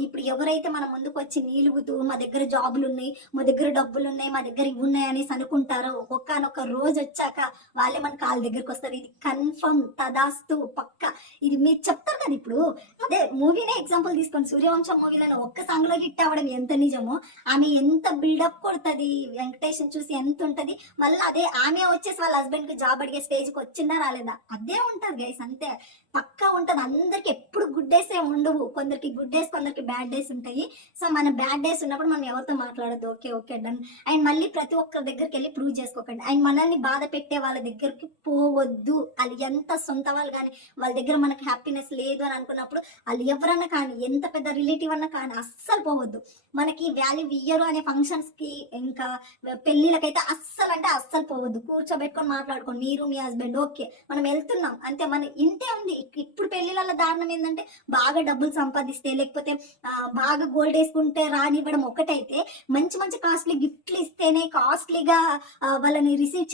ఇప్పుడు ఎవరైతే మన ముందుకు వచ్చి నీలుగుతూ మా దగ్గర జాబులు ఉన్నాయి, మా దగ్గర డబ్బులు ఉన్నాయి, మా దగ్గర ఇవి ఉన్నాయి అనేసి అనుకుంటారో, ఒక్కొక్కనొక రోజు వచ్చాక వాళ్ళే మన కాళ్ళ దగ్గరికి వస్తారు. ఇది కన్ఫర్మ్, తదాస్తు, పక్క. ఇది మీరు చెప్తారు కదా ఇప్పుడు. అదే మూవీనే ఎగ్జాంపుల్ తీసుకోండి, సూర్యవంశం మూవీలో ఒక్క సాంగ్ లో హిట్ అవ్వడం ఎంత నిజమో, ఆమె ఎంత బిల్డప్ కొడుతుంది వెంకటేష్ చూసి ఎంత ఉంటది, మళ్ళీ అదే ఆమె వచ్చేసి వాళ్ళ హస్బెండ్ కి జాబ్ అడిగే స్టేజ్ కి వచ్చిందా రాలేదా, అదే ఉంటది గైస్, అంతే పక్కా ఉంటది. అందరికి ఎప్పుడు గుడ్ డేస్ ఏ ఉండవు, కొందరికి గుడ్ డేస్, కొందరికి బ్యాడ్ డేస్ ఉంటాయి. సో మన బ్యాడ్ డేస్ ఉన్నప్పుడు మనం ఎవరితో మాట్లాడద్దు, ఓకే ఓకే డన్. అండ్ మళ్ళీ ప్రతి ఒక్కరి దగ్గరికి వెళ్ళి ప్రూవ్ చేసుకోకండి. అండ్ మనల్ని బాధ పెట్టే వాళ్ళ దగ్గరికి పోవద్దు. అది ఎంత సొంత వాళ్ళు కానీ వాళ్ళ దగ్గర మనకి హ్యాపీనెస్ లేదు అని అనుకున్నప్పుడు, వాళ్ళు ఎవరన్నా కానీ, ఎంత పెద్ద రిలేటివ్ అన్నా కానీ అస్సలు పోవద్దు. మనకి వాల్యూ ఇయ్యరు అనే ఫంక్షన్స్ కి, ఇంకా పెళ్లిళ్ళకైతే అస్సలు అంటే అస్సలు పోవద్దు. కూర్చోబెట్టుకొని మాట్లాడుకోండి, మీరు మీ హస్బెండ్, ఓకే మనం వెళ్తున్నాం అంతే, మన ఇంతే ఉంది. ఇప్పుడు పెళ్లిళ్ళ దారుణం ఏంటంటే, బాగా డబ్బులు సంపాదిస్తే, లేకపోతే బాగా గోల్డ్ వేసుకుంటే రానివ్వడం ఒకటైతే, మంచి మంచి కాస్ట్లీ గిఫ్ట్లు ఇస్తేనే, కాస్ట్లీగా వాళ్ళని రిసీవ్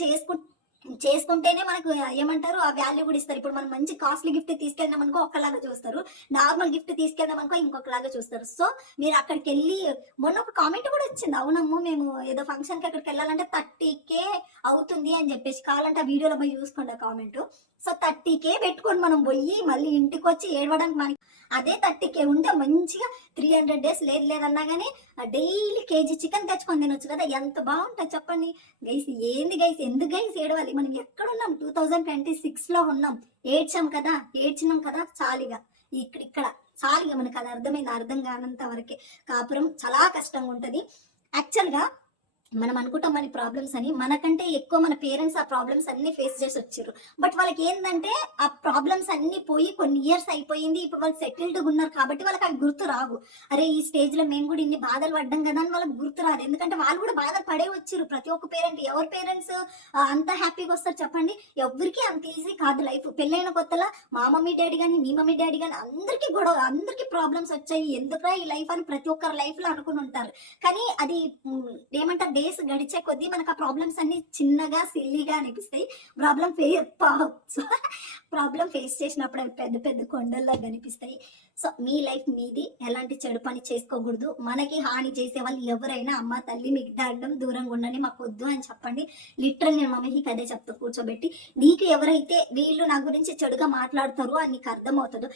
చేసుకుంటేనే మనకు ఏమంటారు ఆ వాల్యూ కూడా ఇస్తారు. ఇప్పుడు మనం మంచి కాస్ట్లీ గిఫ్ట్ తీసుకెళ్ళినాం అనుకో ఒకలాగా చూస్తారు, నార్మల్ గిఫ్ట్ తీసుకెళ్ళినాం అనుకో ఇంకొకలాగా చూస్తారు. సో మీరు అక్కడికి వెళ్ళి, మొన్న ఒక కామెంట్ కూడా వచ్చింది, అవునమ్ము మేము ఏదో ఫంక్షన్ కి అక్కడికి వెళ్ళాలంటే 30K అవుతుంది అని చెప్పేసి, కావాలంటే ఆ వీడియోలో పోయి చూసుకోండి ఆ కామెంట్. సో 30K పెట్టుకొని మనం పోయి మళ్ళీ ఇంటికి వచ్చి ఏడవడానికి, మనకి అదే 30K ఉంటే మంచిగా 300 days లేదన్నా కానీ డైలీ కేజీ చికెన్ తెచ్చుకొని తినొచ్చు కదా, ఎంత బాగుంటుంది చెప్పండి గైస్. ఏంది గైస్, ఎందుకు గైస్ ఏడవాలి? మనం ఎక్కడున్నాం? 2026లో ఉన్నాం. ఏడ్చాం కదా, ఏడ్చినాం కదా, చాలిగా ఇక్కడ చాలిగా. మనకు అది అర్థమైంది, అర్థం కానంత వరకే. కాపురం చాలా కష్టంగా ఉంటది యాక్చువల్గా. మనం అనుకుంటాం మన ప్రాబ్లమ్స్ అని, మనకంటే ఎక్కువ మన పేరెంట్స్ ఆ ప్రాబ్లమ్స్ అన్ని ఫేస్ చేసి వచ్చారు. బట్ వాళ్ళకి ఏంటంటే ఆ ప్రాబ్లమ్స్ అన్ని పోయి కొన్ని ఇయర్స్ అయిపోయింది, ఇప్పుడు వాళ్ళు సెటిల్డ్గా ఉన్నారు కాబట్టి వాళ్ళకి అవి గుర్తు రావు. అరే ఈ స్టేజ్ లో మేము కూడా ఇన్ని బాధలు పడ్డాం కదా అని వాళ్ళకి గుర్తు రాదు. ఎందుకంటే వాళ్ళు కూడా బాధలు పడే వచ్చారు. ప్రతి ఒక్క పేరెంట్, ఎవరి పేరెంట్స్ అంత హ్యాపీగా వస్తారు చెప్పండి? ఎవరికి అంత ఈజీ కాదు లైఫ్. పెళ్ళైన కొత్తలా మా మమ్మీ డాడీ కానీ, మీ మమ్మీ డాడీ కానీ అందరికీ గొడవ, అందరికీ ప్రాబ్లమ్స్ వచ్చాయి, ఎందుకురా ఈ లైఫ్ అని ప్రతి ఒక్కరి లైఫ్ లో అనుకుని ఉంటారు. కానీ అది ఏమంటారు, డేస్ గడిచే కొద్దీ మనకు ఆ ప్రాబ్లమ్స్ అన్ని చిన్నగా సిల్లీగా అనిపిస్తాయి. ప్రాబ్లం ఫేస్ చేసినప్పుడు అవి పెద్ద పెద్ద కొండల్లా కనిపిస్తాయి. సో మీ లైఫ్ మీది, ఎలాంటి చెడు పని చేసుకోకూడదు. మనకి హాని చేసే వాళ్ళు ఎవరైనా, అమ్మ తల్లి మీకు దండం, దూరంగా ఉండండి, మాకు వద్దు అని చెప్పండి. లిటరల్ నేను మమ్మీకి అదే చెప్తా కూర్చోబెట్టి, నీకు ఎవరైతే వీళ్ళు నా గురించి చెడుగా మాట్లాడతారో అని నీకు అర్థమవుతుందో.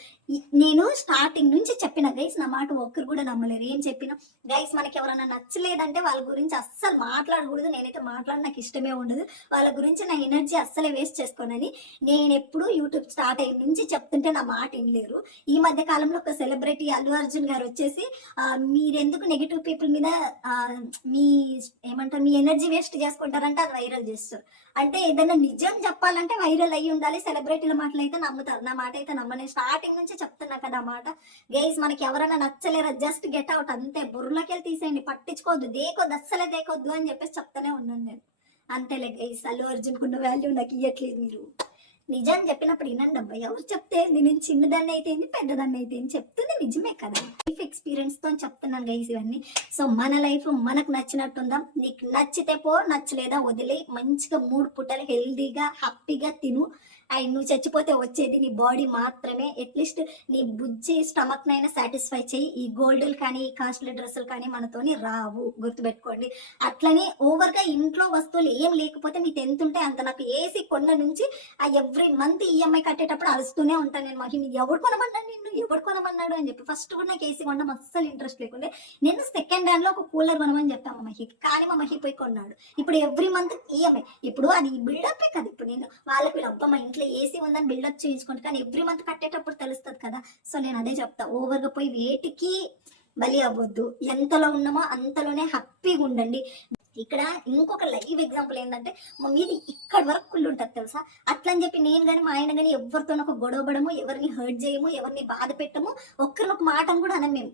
నేను స్టార్టింగ్ నుంచి చెప్పిన గైస్, నా మాట ఒక్కరు కూడా నమ్మలేరు. ఏం చెప్పినా గైస్, మనకి ఎవరైనా నచ్చలేదంటే వాళ్ళ గురించి అస్సలు మాట్లాడకూడదు. నేనైతే నాకు ఇష్టమే ఉండదు. వాళ్ళ గురించి నా ఎనర్జీ అస్సలే వేస్ట్ చేసుకోనని నేను ఎప్పుడు యూట్యూబ్ స్టార్ట్ అయిన నుంచి చెప్తుంటే నా మాట వినలేరు. ఈ మధ్య కాలంలో ఒక సెలబ్రిటీ అల్లు అర్జున్ గారు వచ్చేసి, మీరెందుకు నెగిటివ్ పీపుల్ మీద మీ ఏమంటారు, మీ ఎనర్జీ వేస్ట్ చేసుకుంటారంటే అది వైరల్ చేస్తారు. అంటే ఏదైనా నిజం చెప్పాలంటే వైరల్ అయ్యి ఉండాలి. సెలబ్రిటీల మాటలు అయితే నమ్ముతారు, నా మాట అయితే నమ్మని. స్టార్టింగ్ నుంచి చెప్తున్నా కదా మాట. గైస్ మనకి ఎవరైనా నచ్చలేరా, జస్ట్ గెట్ అవుట్ అంతే, బుర్రలోకెళ్ళి తీసేయండి, పట్టించుకోవద్దు, దేకొద్దు, అస్సలే దేకొద్దు అని చెప్పేసి చెప్తానే ఉన్నాను నేను. అంతేలే గైస్, అల్లు అర్జున్ కున్న వాల్యూ నాకు ఇవ్వట్లేదు. మీరు నిజం చెప్పినప్పుడు వినండి అబ్బా. ఎవరు చెప్తే నేను చిన్నదాన్ని అయితే పెద్దదాన్ని అయితే చెప్తుంది నిజమే కదా. లైఫ్ ఎక్స్పీరియన్స్ తో చెప్తున్నాను గైస్ ఇవన్నీ. సో మన లైఫ్ మనకు నచ్చినట్టుందా, నీకు నచ్చితే పో, నచ్చలేదా వదిలే. మంచిగా 3 పూటలు హెల్దీగా హ్యాపీగా తిను. అండ్ నువ్వు చచ్చిపోతే వచ్చేది నీ బాడీ మాత్రమే. అట్లీస్ట్ నీ బుజ్జి స్టమక్ నైనా సాటిస్ఫై చేయి. ఈ గోల్డ్లు కానీ, ఈ కాస్ట్లీ డ్రెస్సులు కానీ మనతోని రావు, గుర్తుపెట్టుకోండి. అట్లనే ఓవర్గా ఇంట్లో వస్తువులు ఏం లేకపోతే మీకు ఎంత ఉంటే అంత. నాకు ఏసీ కొన్న నుంచి ఆ ఎవ్రీ మంత్ ఈఎంఐ కట్టేటప్పుడు అరుస్తూనే ఉంటాను నేను, మహి ఎవడు కొనమన్నాడు, నిన్ను ఎవడు కొనమన్నాడు అని చెప్పి. ఫస్ట్ కూడా నాకు ఏసీ కొనడం అస్సలు ఇంట్రెస్ట్ లేకుండే. నేను సెకండ్ హ్యాండ్ లో ఒక కూలర్ కొనమని చెప్పాను మా మహికి, కానీ మా మహి పోయి కొన్నాడు. ఇప్పుడు ఎవ్రీ మంత్ ఈఎంఐ. ఇప్పుడు అది బిల్డప్ కదా. ఇప్పుడు నేను వాళ్ళకి అబ్బా మా ఇంట్లో ఏసీ ఉందని బిల్డప్ చేయించుకోండి, కానీ ఎవ్రీ మంత్ కట్టేటప్పుడు తెలుస్తుంది కదా. సో నేను అదే చెప్తా, ఓవర్గా పోయి వేటికి బలి అవ్వద్దు. ఎంతలో ఉన్నామో అంతలోనే హ్యాపీగా ఉండండి. ఇక్కడ ఇంకొక లైవ్ ఎగ్జాంపుల్ ఏంటంటే, మా మీది ఇక్కడ వరకు కుళ్ళు ఉంటుంది తెలుసా. అట్లా అని చెప్పి నేను కానీ, మా ఆయన కానీ ఎవరితో ఒక గొడవపడము, ఎవరిని హర్ట్ చేయము, ఎవరిని బాధ పెట్టము, ఒక్కరిని ఒక మాటను కూడా అనం. మేము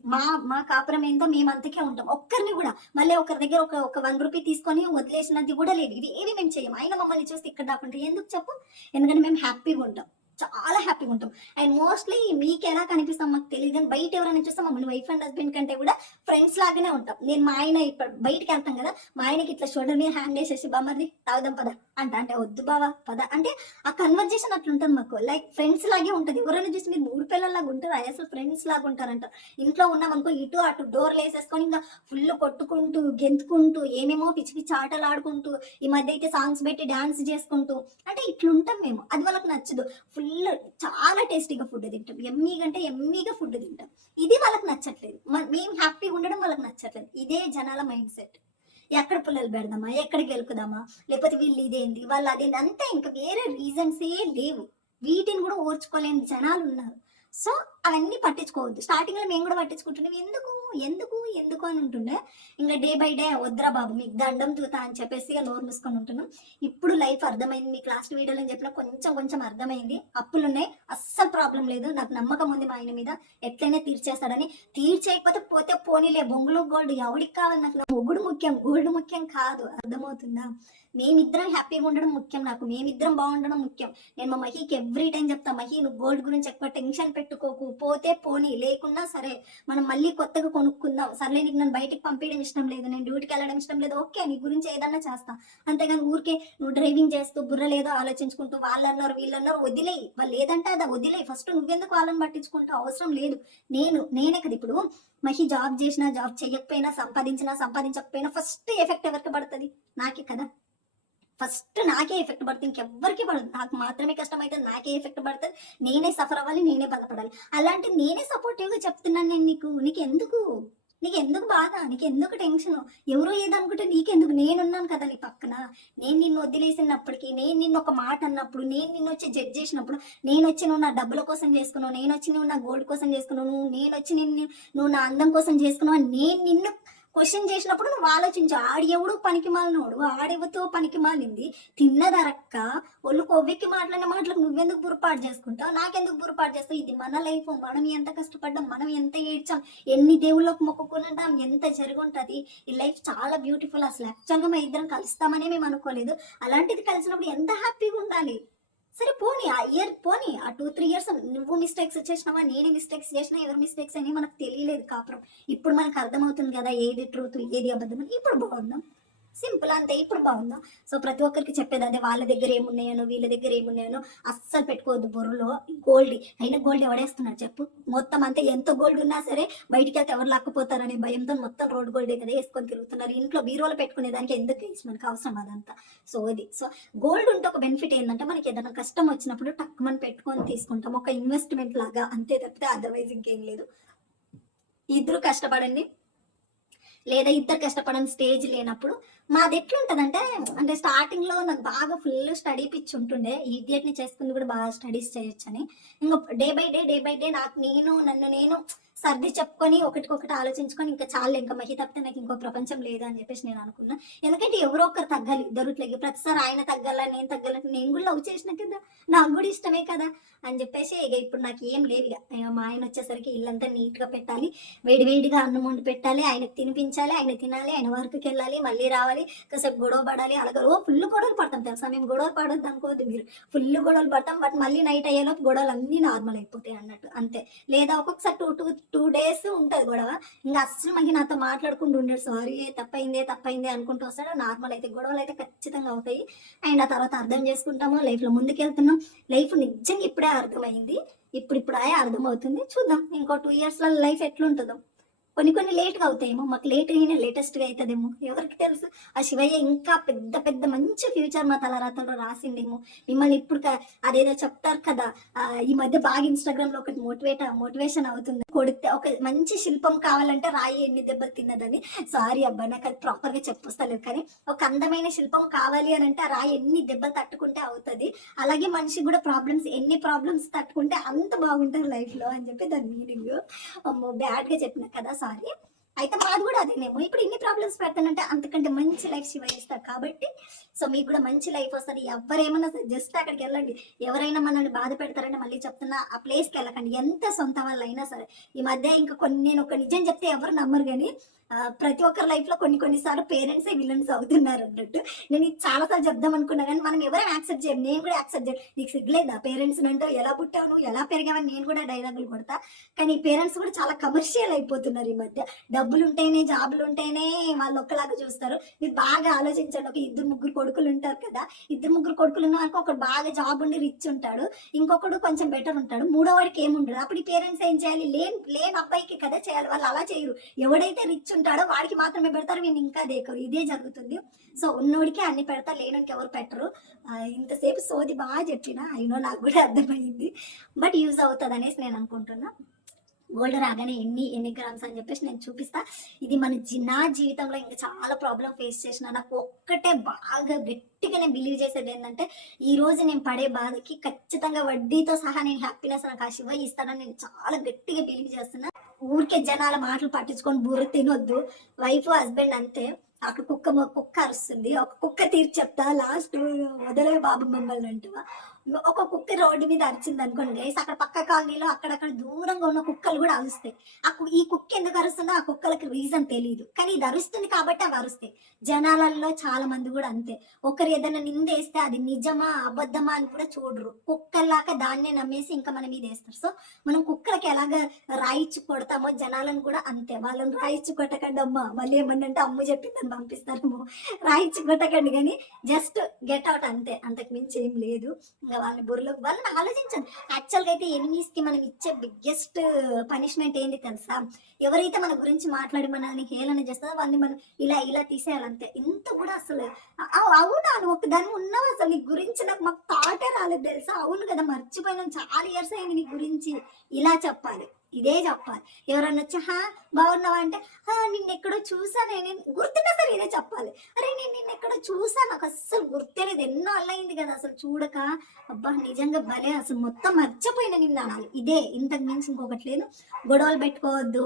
మా కాపురం ఏందో మేము అంతకే ఉంటాం. ఒక్కరిని కూడా మళ్ళీ ఒకరి దగ్గర ఒక 1 రూపీ తీసుకొని వదిలేసినది కూడా లేదు. ఇది ఏవి మేము చేయము. ఆయన మమ్మల్ని చూస్తే ఇక్కడ దాకుంటే ఎందుకు చెప్పు? ఎందుకంటే మేము హ్యాపీగా ఉంటాం. చాలా హ్యాపీగా ఉంటాం. అండ్ మోస్ట్లీ మీకు ఎలా కనిపిస్తాం మాకు తెలియదు, కానీ బయట ఎవరైనా చూస్తే మమ్మల్ని వైఫ్ అండ్ హస్బెండ్ కంటే కూడా ఫ్రెండ్స్ లాగానే ఉంటాం. నేను మా ఆయన ఇప్పుడు బయటకి వెళ్తాం కదా, మా ఆయనకి ఇట్లా షోల్డర్ మీద హ్యాండ్ వేసేసి బామ్మది తాగుదాం పద అంటే వద్దు బావా పద అంటే ఆ కన్వర్జేషన్ అట్లా ఉంటుంది మాకు. లైక్ ఫ్రెండ్స్ లాగే ఉంటుంది. ఎవరైనా చూసి మీరు మూడు పిల్లల్లాగా ఉంటారు, అసలు ఫ్రెండ్స్ లాగా ఉంటారంట. ఇంట్లో ఉన్నాం అనుకో ఇటు అటు డోర్లు వేసేసుకొని ఇంకా ఫుల్ కొట్టుకుంటూ గెంతుకుంటూ ఏమేమో పిచ్చి పిచ్చి ఆటలు ఆడుకుంటూ, ఈ మధ్య అయితే సాంగ్స్ పెట్టి డాన్స్ చేసుకుంటూ అంటే ఇట్లుంటాం మేము. అది వాళ్ళకి నచ్చదు. ఫుల్ చాలా టేస్టీగా ఫుడ్ తింటాం, ఎమ్మీగా అంటే ఎమ్మీగా ఫుడ్ తింటాం. ఇది వాళ్ళకి నచ్చట్లేదు. మేము హ్యాపీగా ఉండడం వాళ్ళకి నచ్చట్లేదు. ఇదే జనాల మైండ్ సెట్. ఎక్కడ పుల్లలు పెడదామా, ఎక్కడికి వెళ్కుదామా, లేకపోతే వీళ్ళు ఇదేంటి వాళ్ళు అదేంటి అంతే, ఇంకా వేరే రీజన్సే లేవు. వీటిని కూడా ఓర్చుకోలేని జనాలు ఉన్నారు. సో అవన్నీ పట్టించుకోవద్దు. స్టార్టింగ్ లో మేము కూడా పట్టించుకుంటున్నాం, ఎందుకు ఎందుకు ఎందుకు అని ఉంటుండే. ఇంకా డే బై డే వద్దురా బాబు మీకు దండం తూతా అని చెప్పేసి నోరు మూసుకొని ఉంటున్నాం. ఇప్పుడు లైఫ్ అర్థమైంది. మీకు లాస్ట్ వీడియోలో చెప్పిన కొంచెం కొంచెం అర్థమైంది. అప్పులు ఉన్నాయి, అస్సలు ప్రాబ్లం లేదు. నాకు నమ్మకం ఉంది మా ఆయన మీద, ఎట్లయినా తీర్చేస్తాడని. తీర్చేయకపోతే పోతే పోనీలే, బొంగులో గోల్డ్ ఎవరికి కావాలి, నాకు నా మొగుడు ముఖ్యం, గోల్డ్ ముఖ్యం కాదు. అర్థమవుతుందా? మేమిద్దరం హ్యాపీగా ఉండడం ముఖ్యం, నాకు మేమిద్దరం బాగుండడం ముఖ్యం. నేను మా మహికి ఎవ్రీ టైం చెప్తా, మహి నువ్వు గోల్డ్ గురించి ఎక్కువ టెన్షన్ పెట్టుకోకు, పోతే పోనీ, లేకున్నా సరే మనం మళ్ళీ కొత్తగా కొనుక్కుందాం. సర్లే నీకు నన్ను బయటికి పంపించడం ఇష్టం లేదు, నేను డ్యూటీకి వెళ్ళడం ఇష్టం లేదు, ఓకే నీ గురించి ఏదన్నా చేస్తా. అంతేగాని ఊరికే నువ్వు డ్రైవింగ్ చేస్తూ బుర్ర లేదో ఆలోచించుకుంటూ వాళ్ళన్నారు వీళ్ళన్నారు వదిలేయి. వాళ్ళు ఏదంటే అదా వదిలేయి. ఫస్ట్ నువ్వెందుకు వాళ్ళని పట్టించుకుంటూ అవసరం లేదు. నేనే కదా ఇప్పుడు మహి జాబ్ చేసినా జాబ్ చేయకపోయినా, సంపాదించకపోయినా ఫస్ట్ ఎఫెక్ట్ ఎవరికి పడుతుంది? నాకే కదా. ఫస్ట్ నాకే ఎఫెక్ట్ పడుతుంది, ఇంకెవ్వరికి పడదు. నాకు మాత్రమే కష్టం అయితే నాకే ఎఫెక్ట్ పడుతుంది. నేనే సఫర్ అవ్వాలి, నేనే బాధపడాలి. అలాంటి నేనే సపోర్టివ్గా చెప్తున్నాను నేను నీకెందుకు బాధ, నీకెందుకు టెన్షన్? ఎవరో ఏదనుకుంటే నీకెందుకు? నేనున్నాను కదా నీ పక్కన. నేను నిన్ను వదిలేసినప్పటికీ, నేను నిన్ను ఒక మాట అన్నప్పుడు, నేను నిన్ను వచ్చి జడ్జ్ చేసినప్పుడు, నేను వచ్చి నువ్వు నా డబ్బుల కోసం చేసుకున్నావు, నేను వచ్చి నువ్వు నా గోల్డ్ కోసం చేసుకున్నావు, నేను వచ్చి నువ్వు నా అందం కోసం చేసుకున్నావు, నేను నిన్ను క్వశ్చన్ చేసినప్పుడు నువ్వు ఆలోచించు. ఆడెవడు పనికి మాలినోడు, ఆడెవతో పనికి మాలింది, తిన్నదరక్క ఒళ్ళు కొవ్వెక్కి మాట్లాడిన మాటలకు నువ్వెందుకు బుర్రపాటు చేసుకుంటావు, నాకెందుకు బుర్రపాటు చేస్తావు? ఇది మన లైఫ్, మనం ఎంత కష్టపడ్డాం, మనం ఎంత ఏడ్చాం, ఎన్ని దేవుళ్ళకు మొక్కుకున్నాం, ఎంత జరిగి ఉంటుంది. ఈ లైఫ్ చాలా బ్యూటిఫుల్. అసలు యాక్చువల్గా మా ఇద్దరం కలుస్తామనే మేము అనుకోలేదు. అలాంటిది కలిసినప్పుడు ఎంత హ్యాపీగా ఉండాలి. సరే పోనీ ఆ ఇయర్ పోనీ, ఆ 2-3 years నువ్వు మిస్టేక్స్ చేసినావా, నేను మిస్టేక్స్ చేసినా, ఎవరు మిస్టేక్స్ అని మనకు తెలియలేదు కాపురం. ఇప్పుడు మనకు అర్థమవుతుంది కదా ఏది ట్రూత్ ఏది అబద్ధం అని. ఇప్పుడు బాగుందాం, సింపుల్ అంతే. ఇప్పుడు బాగుందాం. సో ప్రతి ఒక్కరికి చెప్పేది అదే, వాళ్ళ దగ్గర ఏమున్నాయనో వీళ్ళ దగ్గర ఏమున్నాయనో అస్సలు పెట్టుకోవద్దు బుర్రలో. గోల్డ్ అయినా గోల్డ్ ఎవడేస్తున్నాడు చెప్పు? మొత్తం అంతే. ఎంత గోల్డ్ ఉన్నా సరే బయటికి వెళ్తే ఎవరు లాక్కుపోతారనే భయంతో మొత్తం రోడ్ గోల్డ్ కదా వేసుకొని తిరుగుతున్నారు. ఇంట్లో బీరోలో పెట్టుకునే దానికి ఎందుకు వేసి మనకు అవసరం అదంతా. సో గోల్డ్ ఉంటే ఒక బెనిఫిట్ ఏంటంటే, మనకి ఏదైనా కష్టం వచ్చినప్పుడు టక్ మనం పెట్టుకొని తీసుకుంటాం, ఒక ఇన్వెస్ట్మెంట్ లాగా, అంతే తప్పితే అదర్వైజ్ ఇంకేం లేదు. ఇద్దరు కష్టపడండి, లేదా ఇద్దరు కష్టపడని స్టేజ్ లేనప్పుడు మాది ఎట్లుంటదంటే, అంటే స్టార్టింగ్ లో నాకు బాగా ఫుల్ స్టడీ పిచ్చి ఉంటుండే, ఈడియట్ ని చేసుకుంది కూడా బాగా స్టడీస్ చేయొచ్చని. ఇంకా డే బై డే నాకు నన్ను నేను సర్ది చెప్పుకొని ఒకటికొకటి ఆలోచించుకొని ఇంకా చాలు, ఇంకా మహి తప్పితే నాకు ఇంకో ప్రపంచం లేదు అని చెప్పేసి నేను అనుకున్నా. ఎందుకంటే ఎవరో ఒకరు తగ్గాలి, ఇద్దరు ఇట్లా ప్రతిసారి ఆయన తగ్గాల నేను తగ్గాలంటే నేను కూడా లవ్ చేసిన కదా, నాకు కూడా ఇష్టమే కదా అని చెప్పేసి ఇక ఇప్పుడు నాకు ఏం లేదు. ఇక మా ఆయన వచ్చేసరికి ఇల్లంతా నీట్గా పెట్టాలి, వేడివేడిగా అన్నం వండి పెట్టాలి, ఆయనకు తినిపించాలి, ఆయన తినాలి, ఆయన వర్క్కి వెళ్ళాలి, మళ్ళీ రావాలి, కాసేపు గొడవ పడాలి. అలాగే ఫుల్ గొడవలు పడతాం తెలుసా. మేము గొడవలు పడొద్దు అనుకోవద్దు మీరు, ఫుల్ గొడవలు పడతాం. బట్ మళ్ళీ నైట్ అయ్యేలోపు గొడవలు అన్నీ నార్మల్ అయిపోతాయి అన్నట్టు అంతే. లేదా ఒక్కొక్కసారి 2 days ఉంటుంది గొడవ, ఇంకా అస్సలు మళ్ళీ నాతో మాట్లాడుకుంటూ ఉండడు, సారీ తప్పైందే అనుకుంటూ వస్తాడు. నార్మల్ అయితే గొడవలు అయితే ఖచ్చితంగా అవుతాయి. అండ్ ఆ తర్వాత అర్థం చేసుకుంటాము, లైఫ్లో ముందుకెళ్తున్నాం. లైఫ్ నిజంగా ఇప్పుడే అర్థమైంది, ఇప్పుడు అర్థమవుతుంది. చూద్దాం ఇంకో 2 years లైఫ్ ఎట్లుంటుందో. కొన్ని లేట్గా అవుతాయేమో, మాకు లేటెస్ట్గా అవుతుందేమో, ఎవరికి తెలుసు. ఆ శివయ్య ఇంకా పెద్ద పెద్ద మంచి ఫ్యూచర్ మా తలరాతలో రాసిండేమో. మిమ్మల్ని ఇప్పుడు అదేదో చెప్తారు కదా, ఈ మధ్య బాగా ఇన్స్టాగ్రామ్లో ఒకటి మోటివేషన్ అవుతుంది, కొడితే ఒక మంచి శిల్పం కావాలంటే రాయి ఎన్ని దెబ్బలు తిన్నదని. సారీ అబ్బా నాకు అది ప్రాపర్గా చెప్పొస్తలేదు, కానీ ఒక అందమైన శిల్పం కావాలి అని అంటే ఆ రాయి ఎన్ని దెబ్బలు తట్టుకుంటే అవుతుంది. అలాగే మనిషి కూడా ఎన్ని ప్రాబ్లమ్స్ తట్టుకుంటే అంత బాగుంటుంది లైఫ్లో అని చెప్పి దాని మీనింగ్. అమ్మో బ్యాడ్గా చెప్పిన కదా, సారీ. అయితే మాది కూడా అదేనేమో. ఇప్పుడు ఇన్ని ప్రాబ్లమ్స్ పెడతానంటే అంతకంటే మంచి లైఫ్ శివ ఇస్తారు కాబట్టి, సో మీకు కూడా మంచి లైఫ్ వస్తుంది. ఎవరేమన్నా జస్ట్ అక్కడికి వెళ్ళండి. ఎవరైనా మనల్ని బాధ పెడతారంటే మళ్ళీ చెప్తున్నా, ఆ ప్లేస్కి వెళ్ళకండి, ఎంత సొంత వాళ్ళు అయినా సరే. ఈ మధ్య ఇంకా నేను ఒక నిజం చెప్తే ఎవరు నమ్మరు, కానీ ప్రతి ఒక్కరి లైఫ్లో కొన్నిసార్లు పేరెంట్సే విలన్స్ అవుతున్నారు అన్నట్టు. నేను ఇది చాలాసార్లు చెప్దాం అనుకున్నా కానీ మనం ఎవరైనా యాక్సెప్ట్ చేయం, నేను కూడా యాక్సెప్ట్ చేయను. నీకు సిగ్గులేదా పేరెంట్స్ అంటే, ఎలా పుట్టావు నువ్వు, ఎలా పెరిగావని నేను కూడా డైలాగులు కొడతా. కానీ పేరెంట్స్ కూడా చాలా కమర్షియల్ అయిపోతున్నారు ఈ మధ్య. డబ్బులు ఉంటేనే, జాబులు ఉంటేనే వాళ్ళు ఒక్కలాగా చూస్తారు. మీరు బాగా ఆలోచించండి, ఒక ఇద్దరు ముగ్గురు కొడుకులు ఉంటారు కదా, ఇద్దరు ముగ్గురు కొడుకులు ఉన్న వరకు ఒకడు బాగా జాబ్ ఉండి రిచ్ ఉంటాడు, ఇంకొకడు కొంచెం బెటర్ ఉంటాడు, మూడో వాడికి ఏముండదు. అప్పుడు ఈ పేరెంట్స్ ఏం చేయాలి, లేని అబ్బాయికి కదా చేయాలి. వాళ్ళు అలా చేయరు. ఎవడైతే రిచ్ ఉంటాడో వాడికి మాత్రమే పెడతారు, వీళ్ళు ఇంకా దేకరు. ఇదే జరుగుతుంది. సో ఉన్నోడికి అన్ని పెడతారు, లేనోడికి ఎవరు పెట్టరు. ఇంతసేపు సోది బాగా చెప్పిన, అయినో నాకు కూడా అర్థమైంది. బట్ యూజ్ అవుతుంది అనేసి నేను అనుకుంటున్నా. గోల్డ్ రాగానే ఎన్ని గ్రామ్స్ అని చెప్పేసి నేను చూపిస్తా. ఇది నా జీవితంలో ఇంకా చాలా ప్రాబ్లం ఫేస్ చేసిన, నాకు ఒక్కటే బాగా గట్టిగా నేను బిలీవ్ చేసేది ఏంటంటే, ఈ రోజు నేను పడే బాధకి ఖచ్చితంగా వడ్డీతో సహా నేను హ్యాపీనెస్ నాకు ఆ శివ ఇస్తానని నేను చాలా గట్టిగా బిలీవ్ చేస్తున్నా. ఊరికే జనాల మాటలు పట్టించుకొని బుర్ర తినొద్దు. వైఫ్ హస్బెండ్ అంతే. అక్కడ కుక్క అరుస్తుంది, ఒక కుక్క తీర్చి చెప్తా, లాస్ట్ వదలే బాబు మమ్మల్ని అంటువా. ఒక కుక్క రోడ్డు మీద అరిచింది అనుకోండి గైస్, అక్కడ పక్క కాలనీలో అక్కడక్కడ దూరంగా ఉన్న కుక్కలు కూడా అరుస్తాయి. ఈ కుక్క ఎందుకు అరుస్తుందో ఆ కుక్కలకి రీజన్ తెలియదు, కానీ ఇది అరుస్తుంది కాబట్టి అవి అరుస్తాయి. జనాలలో చాలా మంది కూడా అంతే. ఒకరు ఏదైనా నిందేస్తే అది నిజమా అబద్ధమా అని కూడా చూడరు. కుక్కల్లాగా దాన్నే నమ్మేసి ఇంకా మన మీద వేస్తారు. సో మనం కుక్కలకి ఎలాగ రాయిచ్చి కొడతామో జనాలను కూడా అంతే. వాళ్ళని రాయిచ్చి కొట్టకండి అమ్మ, మళ్ళీ ఏమన్నంటే అమ్మ చెప్పిందని పంపిస్తారేమో. రాయిచ్చి కొట్టకండి, కానీ జస్ట్ గెట్ అవుట్ అంతే, అంతకు మించి ఏం లేదు. ఇంకా వాళ్ళని వాళ్ళని ఆలోచించండి. యాక్చువల్గా అయితే ఎనిమీస్ కి మనం ఇచ్చే బిగ్గెస్ట్ పనిష్మెంట్ ఏంటి తెలుసా, ఎవరైతే మన గురించి మాట్లాడి మనల్ని హేళన చేస్తారో వాళ్ళని మనం ఇలా తీసేయాలంతే. ఇంత కూడా అసలు అవునా నువ్వు ఒక దాన్ని ఉన్నావు, అసలు నీ గురించి మాకు థాటే రాలేదు తెలుసా, అవును కదా మర్చిపోయినాం, చాలా ఇయర్స్ అయింది నీ గురించి, ఇలా చెప్పాలి, ఇదే చెప్పాలి. ఎవరన్నా వచ్చి బాగున్నావా అంటే, నిన్నెక్కడో చూసా, నేను గుర్తున్నా సరే ఇదే చెప్పాలి. అరే నేను నిన్నెక్కడో చూసా, నాకు అస్సలు గుర్తులేదు, ఎన్నో అల్లయింది కదా అసలు చూడక, అబ్బా నిజంగా భలే, అసలు మొత్తం మర్చిపోయినా నిన్న అనాలి. ఇదే, ఇంతకు మించి ఇంకొకటి లేదు. గొడవలు పెట్టుకోవద్దు,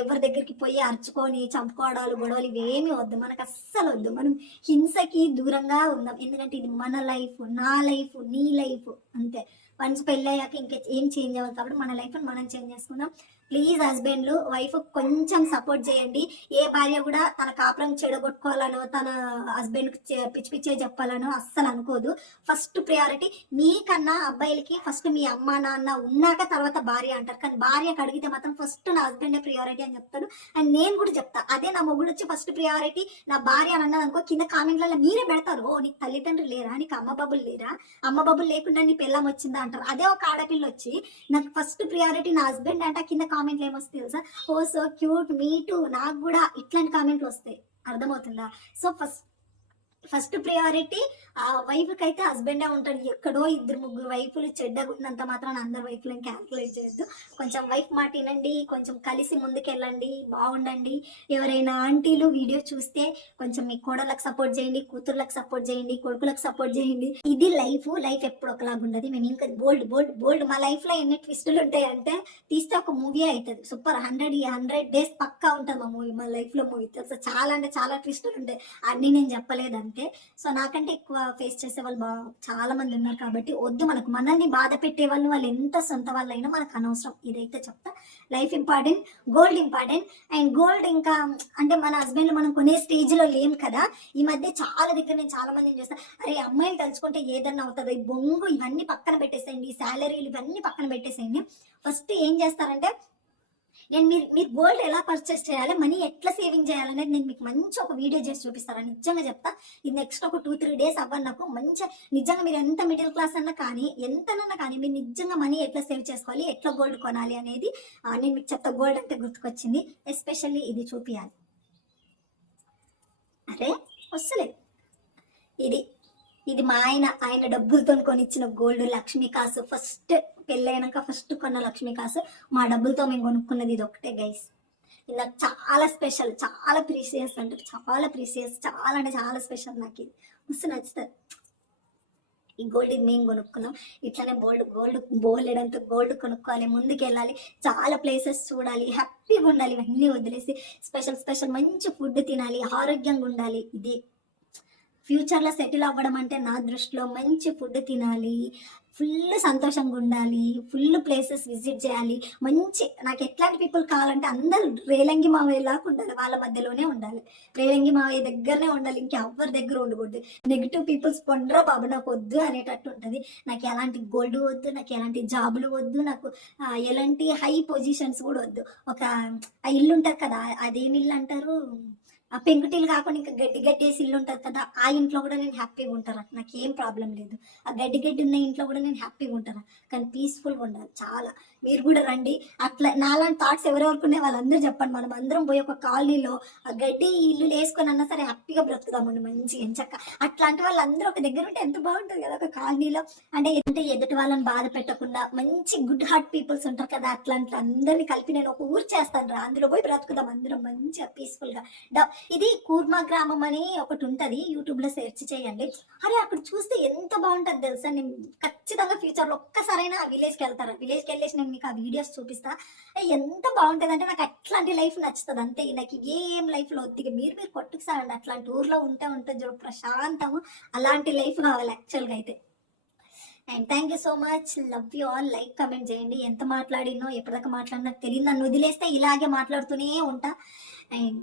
ఎవరి దగ్గరికి పోయి అరుచుకొని చంపుకోవడాలు, గొడవలు ఇవేమీ వద్దు, మనకు అస్సలు వద్దు. మనం హింసకి దూరంగా ఉందాం, ఎందుకంటే ఇది మన లైఫ్, నా లైఫ్, నీ లైఫ్ అంతే. వన్స్ పెళ్ళయ్యాక ఇంకా ఏం చేంజ్ అవ్వదు కాబట్టి మన లైఫ్ మనం చేంజ్ చేసుకుందాం. ప్లీజ్ హస్బెండ్లు వైఫ్ కొంచెం సపోర్ట్ చేయండి. ఏ భార్య కూడా తన కాపురం చెడగొట్టుకోవాలనో తన హస్బెండ్కి పిచ్చి పిచ్చే చెప్పాలనో అస్సలు అనుకోదు. ఫస్ట్ ప్రియారిటీ మీకన్నా అబ్బాయిలకి ఫస్ట్ మీ అమ్మ నాన్న ఉన్నాక తర్వాత భార్య అంటారు, కానీ భార్యకు అడిగితే మాత్రం ఫస్ట్ నా హస్బెండే ప్రియారిటీ అని చెప్తాడు. అండ్ నేను కూడా చెప్తా అదే, నా మొగుడు వచ్చి ఫస్ట్ ప్రియారిటీ నా భార్య అని అన్నది అనుకో, కింద కామెంట్లలో మీరే పెడతారు, ఓ నీకు తల్లిదండ్రులు లేరా, నీకు అమ్మ బాబులు లేరా, అమ్మ బాబులు లేకుండా నీ పిల్లం వచ్చిందా అంటారు. అదే ఒక ఆడపిల్ల వచ్చి నాకు ఫస్ట్ ప్రియారిటీ నా హస్బెండ్ అంటే, కింద కామెంట్లు ఏమొస్తాయి తెలుసా, ఓ సో క్యూట్, మీ టూ, నాకు కూడా ఇట్లాంటి కామెంట్లు వస్తాయి. అర్థమవుతుందా? సో ఫస్ట్ ప్రియారిటీ ఆ వైఫ్కి అయితే హస్బెండే ఉంటాడు. ఎక్కడో ఇద్దరు ముగ్గురు వైఫ్లు చెడ్డగా ఉన్నంత మాత్రం అందరు వైఫ్లను క్యాల్కులేట్ చేయొద్దు. కొంచెం వైఫ్ మాట వినండి, కొంచెం కలిసి ముందుకెళ్ళండి, బాగుండండి. ఎవరైనా ఆంటీలు వీడియో చూస్తే కొంచెం మీ కోడళ్ళకి సపోర్ట్ చేయండి, కూతుర్లకు సపోర్ట్ చేయండి, కొడుకులకు సపోర్ట్ చేయండి. ఇది లైఫ్ ఎప్పుడు ఒకలాగా ఉండదు. మేము ఇంకా బోల్డ్ మా లైఫ్లో ఎన్ని ట్విస్టులు ఉంటాయంటే తీస్తే ఒక మూవీ అవుతుంది సూపర్. 100 days పక్కా ఉంటుంది మా మూవీ, మా లైఫ్లో మూవీ తెలుసు. చాలా అంటే చాలా ట్విస్టులు ఉంటాయి, అన్నీ నేను చెప్పలేదు అంతే. సో నాకంటే ఎక్కువ ఫేస్ చేసే వాళ్ళు చాలా మంది ఉన్నారు కాబట్టి వద్దు. మనల్ని బాధ పెట్టే వాళ్ళు ఎంత సొంత వాళ్ళైనా మనకు అనవసరం. ఇదైతే చెప్తా. Life important, gold important. And gold ఇంకా అంటే మన హస్బెండ్ మనం కొనే స్టేజ్లో లేం కదా. ఈ మధ్య చాలా దగ్గర నేను చాలా మందిని చూస్తాను, అరే అమ్మాయిలు తలుచుకుంటే ఏదన్నా అవుతుంది, బొంగు ఇవన్నీ పక్కన పెట్టేసేయండి, శాలరీలు ఇవన్నీ పక్కన పెట్టేసేయండి. ఫస్ట్ ఏం చేస్తారంటే, నేను మీరు గోల్డ్ ఎలా పర్చేస్ చేయాలి, మనీ ఎట్లా సేవింగ్ చేయాలనేది నేను మీకు మంచి ఒక వీడియో చేసి చూపిస్తాను. నిజంగా చెప్తా. ఇది నెక్స్ట్ ఒక 2-3 days అవ్వను నాకు మంచిగా. నిజంగా మీరు ఎంత మిడిల్ క్లాస్ అన్నా కానీ, ఎంతనన్నా కానీ, మీరు నిజంగా మనీ ఎట్లా సేవ్ చేసుకోవాలి, ఎట్లా గోల్డ్ కొనాలి అనేది నేను మీకు చెప్తా. గోల్డ్ అంటే గుర్తుకొచ్చింది, ఎస్పెషల్లీ ఇది చూపియాలి. అరే వస్తలేదు, ఇది మా ఆయన డబ్బులతో కొనిచ్చిన గోల్డ్, లక్ష్మీ కాసు. ఫస్ట్ పెళ్ళైనాక ఫస్ట్ కొన్న లక్ష్మీ కాసు, మా డబ్బులతో మేము కొనుక్కున్నది ఇది ఒకటే గైస్. ఇది నాకు చాలా స్పెషల్, చాలా ప్రీసియస్, అంటే చాలా ప్రీసియస్, చాలా అంటే చాలా స్పెషల్. నాకు ఇది మస్తు నచ్చుతుంది. ఈ గోల్డ్ ఇది మేము కొనుక్కున్నాం. ఇట్లానే బోల్డెడంత గోల్డ్ కొనుక్కోవాలి, ముందుకు వెళ్ళాలి, చాలా ప్లేసెస్ చూడాలి, హ్యాపీగా ఉండాలి. ఇవన్నీ వదిలేసి స్పెషల్ మంచి ఫుడ్ తినాలి, ఆరోగ్యంగా ఉండాలి. ఇది ఫ్యూచర్‌లో సెటిల్ అవ్వడం అంటే నా దృష్టిలో మంచి ఫుడ్ తినాలి, ఫుల్ సంతోషంగా ఉండాలి, ఫుల్ ప్లేసెస్ విజిట్ చేయాలి. మంచి నాకు ఎట్లాంటి పీపుల్ కావాలంటే అందరూ రేలంగి మావయ్యలాగా ఉండాలి. వాళ్ళ మధ్యలోనే ఉండాలి. రేలంగి మావయ్య దగ్గరనే ఉండాలి. ఇంకెవ్వరి దగ్గర ఉండకూడదు. నెగెటివ్ పీపుల్స్ పొండ్రా బాబు నాకొద్దు అనేటట్టు ఉంటది. నాకు ఎలాంటి గోల్డ్ వద్దు, నాకు ఎలాంటి జాబులు వద్దు, నాకు ఎలాంటి హై పొజిషన్స్ కూడా వద్దు. ఒక ఆ ఇల్లు ఉంటది కదా! అదేం ఇల్లు అంటారు? ఆ పెంకుటిల్లు కాకుండా ఇంకా గడ్డి గడ్డేసి ఇల్లు ఉంటది కదా! ఆ ఇంట్లో కూడా నేను హ్యాపీగా ఉంటాను. నాకేం ప్రాబ్లమ్ లేదు. ఆ గడ్డి గడ్డి ఉన్న ఇంట్లో కూడా నేను హ్యాపీగా ఉంటాను. కానీ పీస్‌ఫుల్‌గా ఉండాలి చాలా. మీరు కూడా రండి. అట్లా నాలాంటి థాట్స్ ఎవరెవరికి ఉన్నాయో వాళ్ళందరూ చెప్పండి. మనం అందరం పోయి ఒక కాలనీలో ఆ గడ్డి ఇల్లులు వేసుకొనన్నా సరే హ్యాపీగా బ్రతుకుదామండి మంచిగా ఎంచక్కా. అట్లాంటి వాళ్ళందరూ ఒక దగ్గర ఉంటే ఎంత బాగుంటది కదా! ఒక కాలనీలో. అంటే ఎదుటి వాళ్ళని బాధ పెట్టకుండా మంచి గుడ్ హార్ట్ పీపుల్స్ ఉంటారు కదా! అట్లాంటి అందరిని కలిపి నేను ఒక ఊరు చేస్తానురా. అందులో పోయి బ్రతుకుదాం అందరం మంచిగా పీస్‌ఫుల్‌గా. డ ఇది కూర్మా గ్రామం అని ఒకటుంటది. యూట్యూబ్‌లో సెర్చ్ చేయండి. అరే! అక్కడ చూస్తే ఎంత బావుంటది తెలుసా? నేను ఖచ్చితంగా ఫ్యూచర్‌లో ఒక్కసారైనా ఆ విలేజ్‌కెళ్తారా. విలేజ్‌కెళ్ళేసి నేను మీకు ఆ వీడియోస్ చూపిస్తా. ఎంత బావుంటదంటే నాకు అట్లాంటి లైఫ్ నచ్చుతది అంతే. నాకు ఏం లైఫ్‌లో వద్దు. ఇక మీరు కొట్టుకు సాగండి. అట్లాంటి ఊర్లో ఉంటే ఉంటది చూడు ప్రశాంతము. అలాంటి లైఫ్ కావాలి యాక్చువల్‌గా అయితే. And thank you so much. Love you all. Like, comment చేయండి. ఎంత మాట్లాడినో, ఎప్పటిదాకా మాట్లాడినో నాకు తెలీదు. నన్ను వదిలేస్తే ఇలాగే మాట్లాడుతూనే ఉంటా. And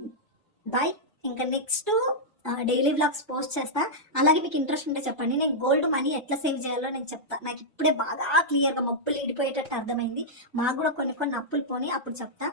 bye. ఇంకా నెక్స్ట్ డైలీ వ్లాగ్స్ పోస్ట్ చేస్తా. అలాగే మీకు ఇంట్రెస్ట్ ఉంటే చెప్పండి. నేను గోల్డ్ మనీ ఎట్లా సేవ్ చేయాలో నేను చెప్తా. నాకు ఇప్పుడే బాగా క్లియర్‌గా మబ్బులు ఈడిపోయేటట్టు అర్థమైంది. మాకు కూడా కొన్ని కొన్ని అప్పులు పోని అప్పుడు చెప్తా.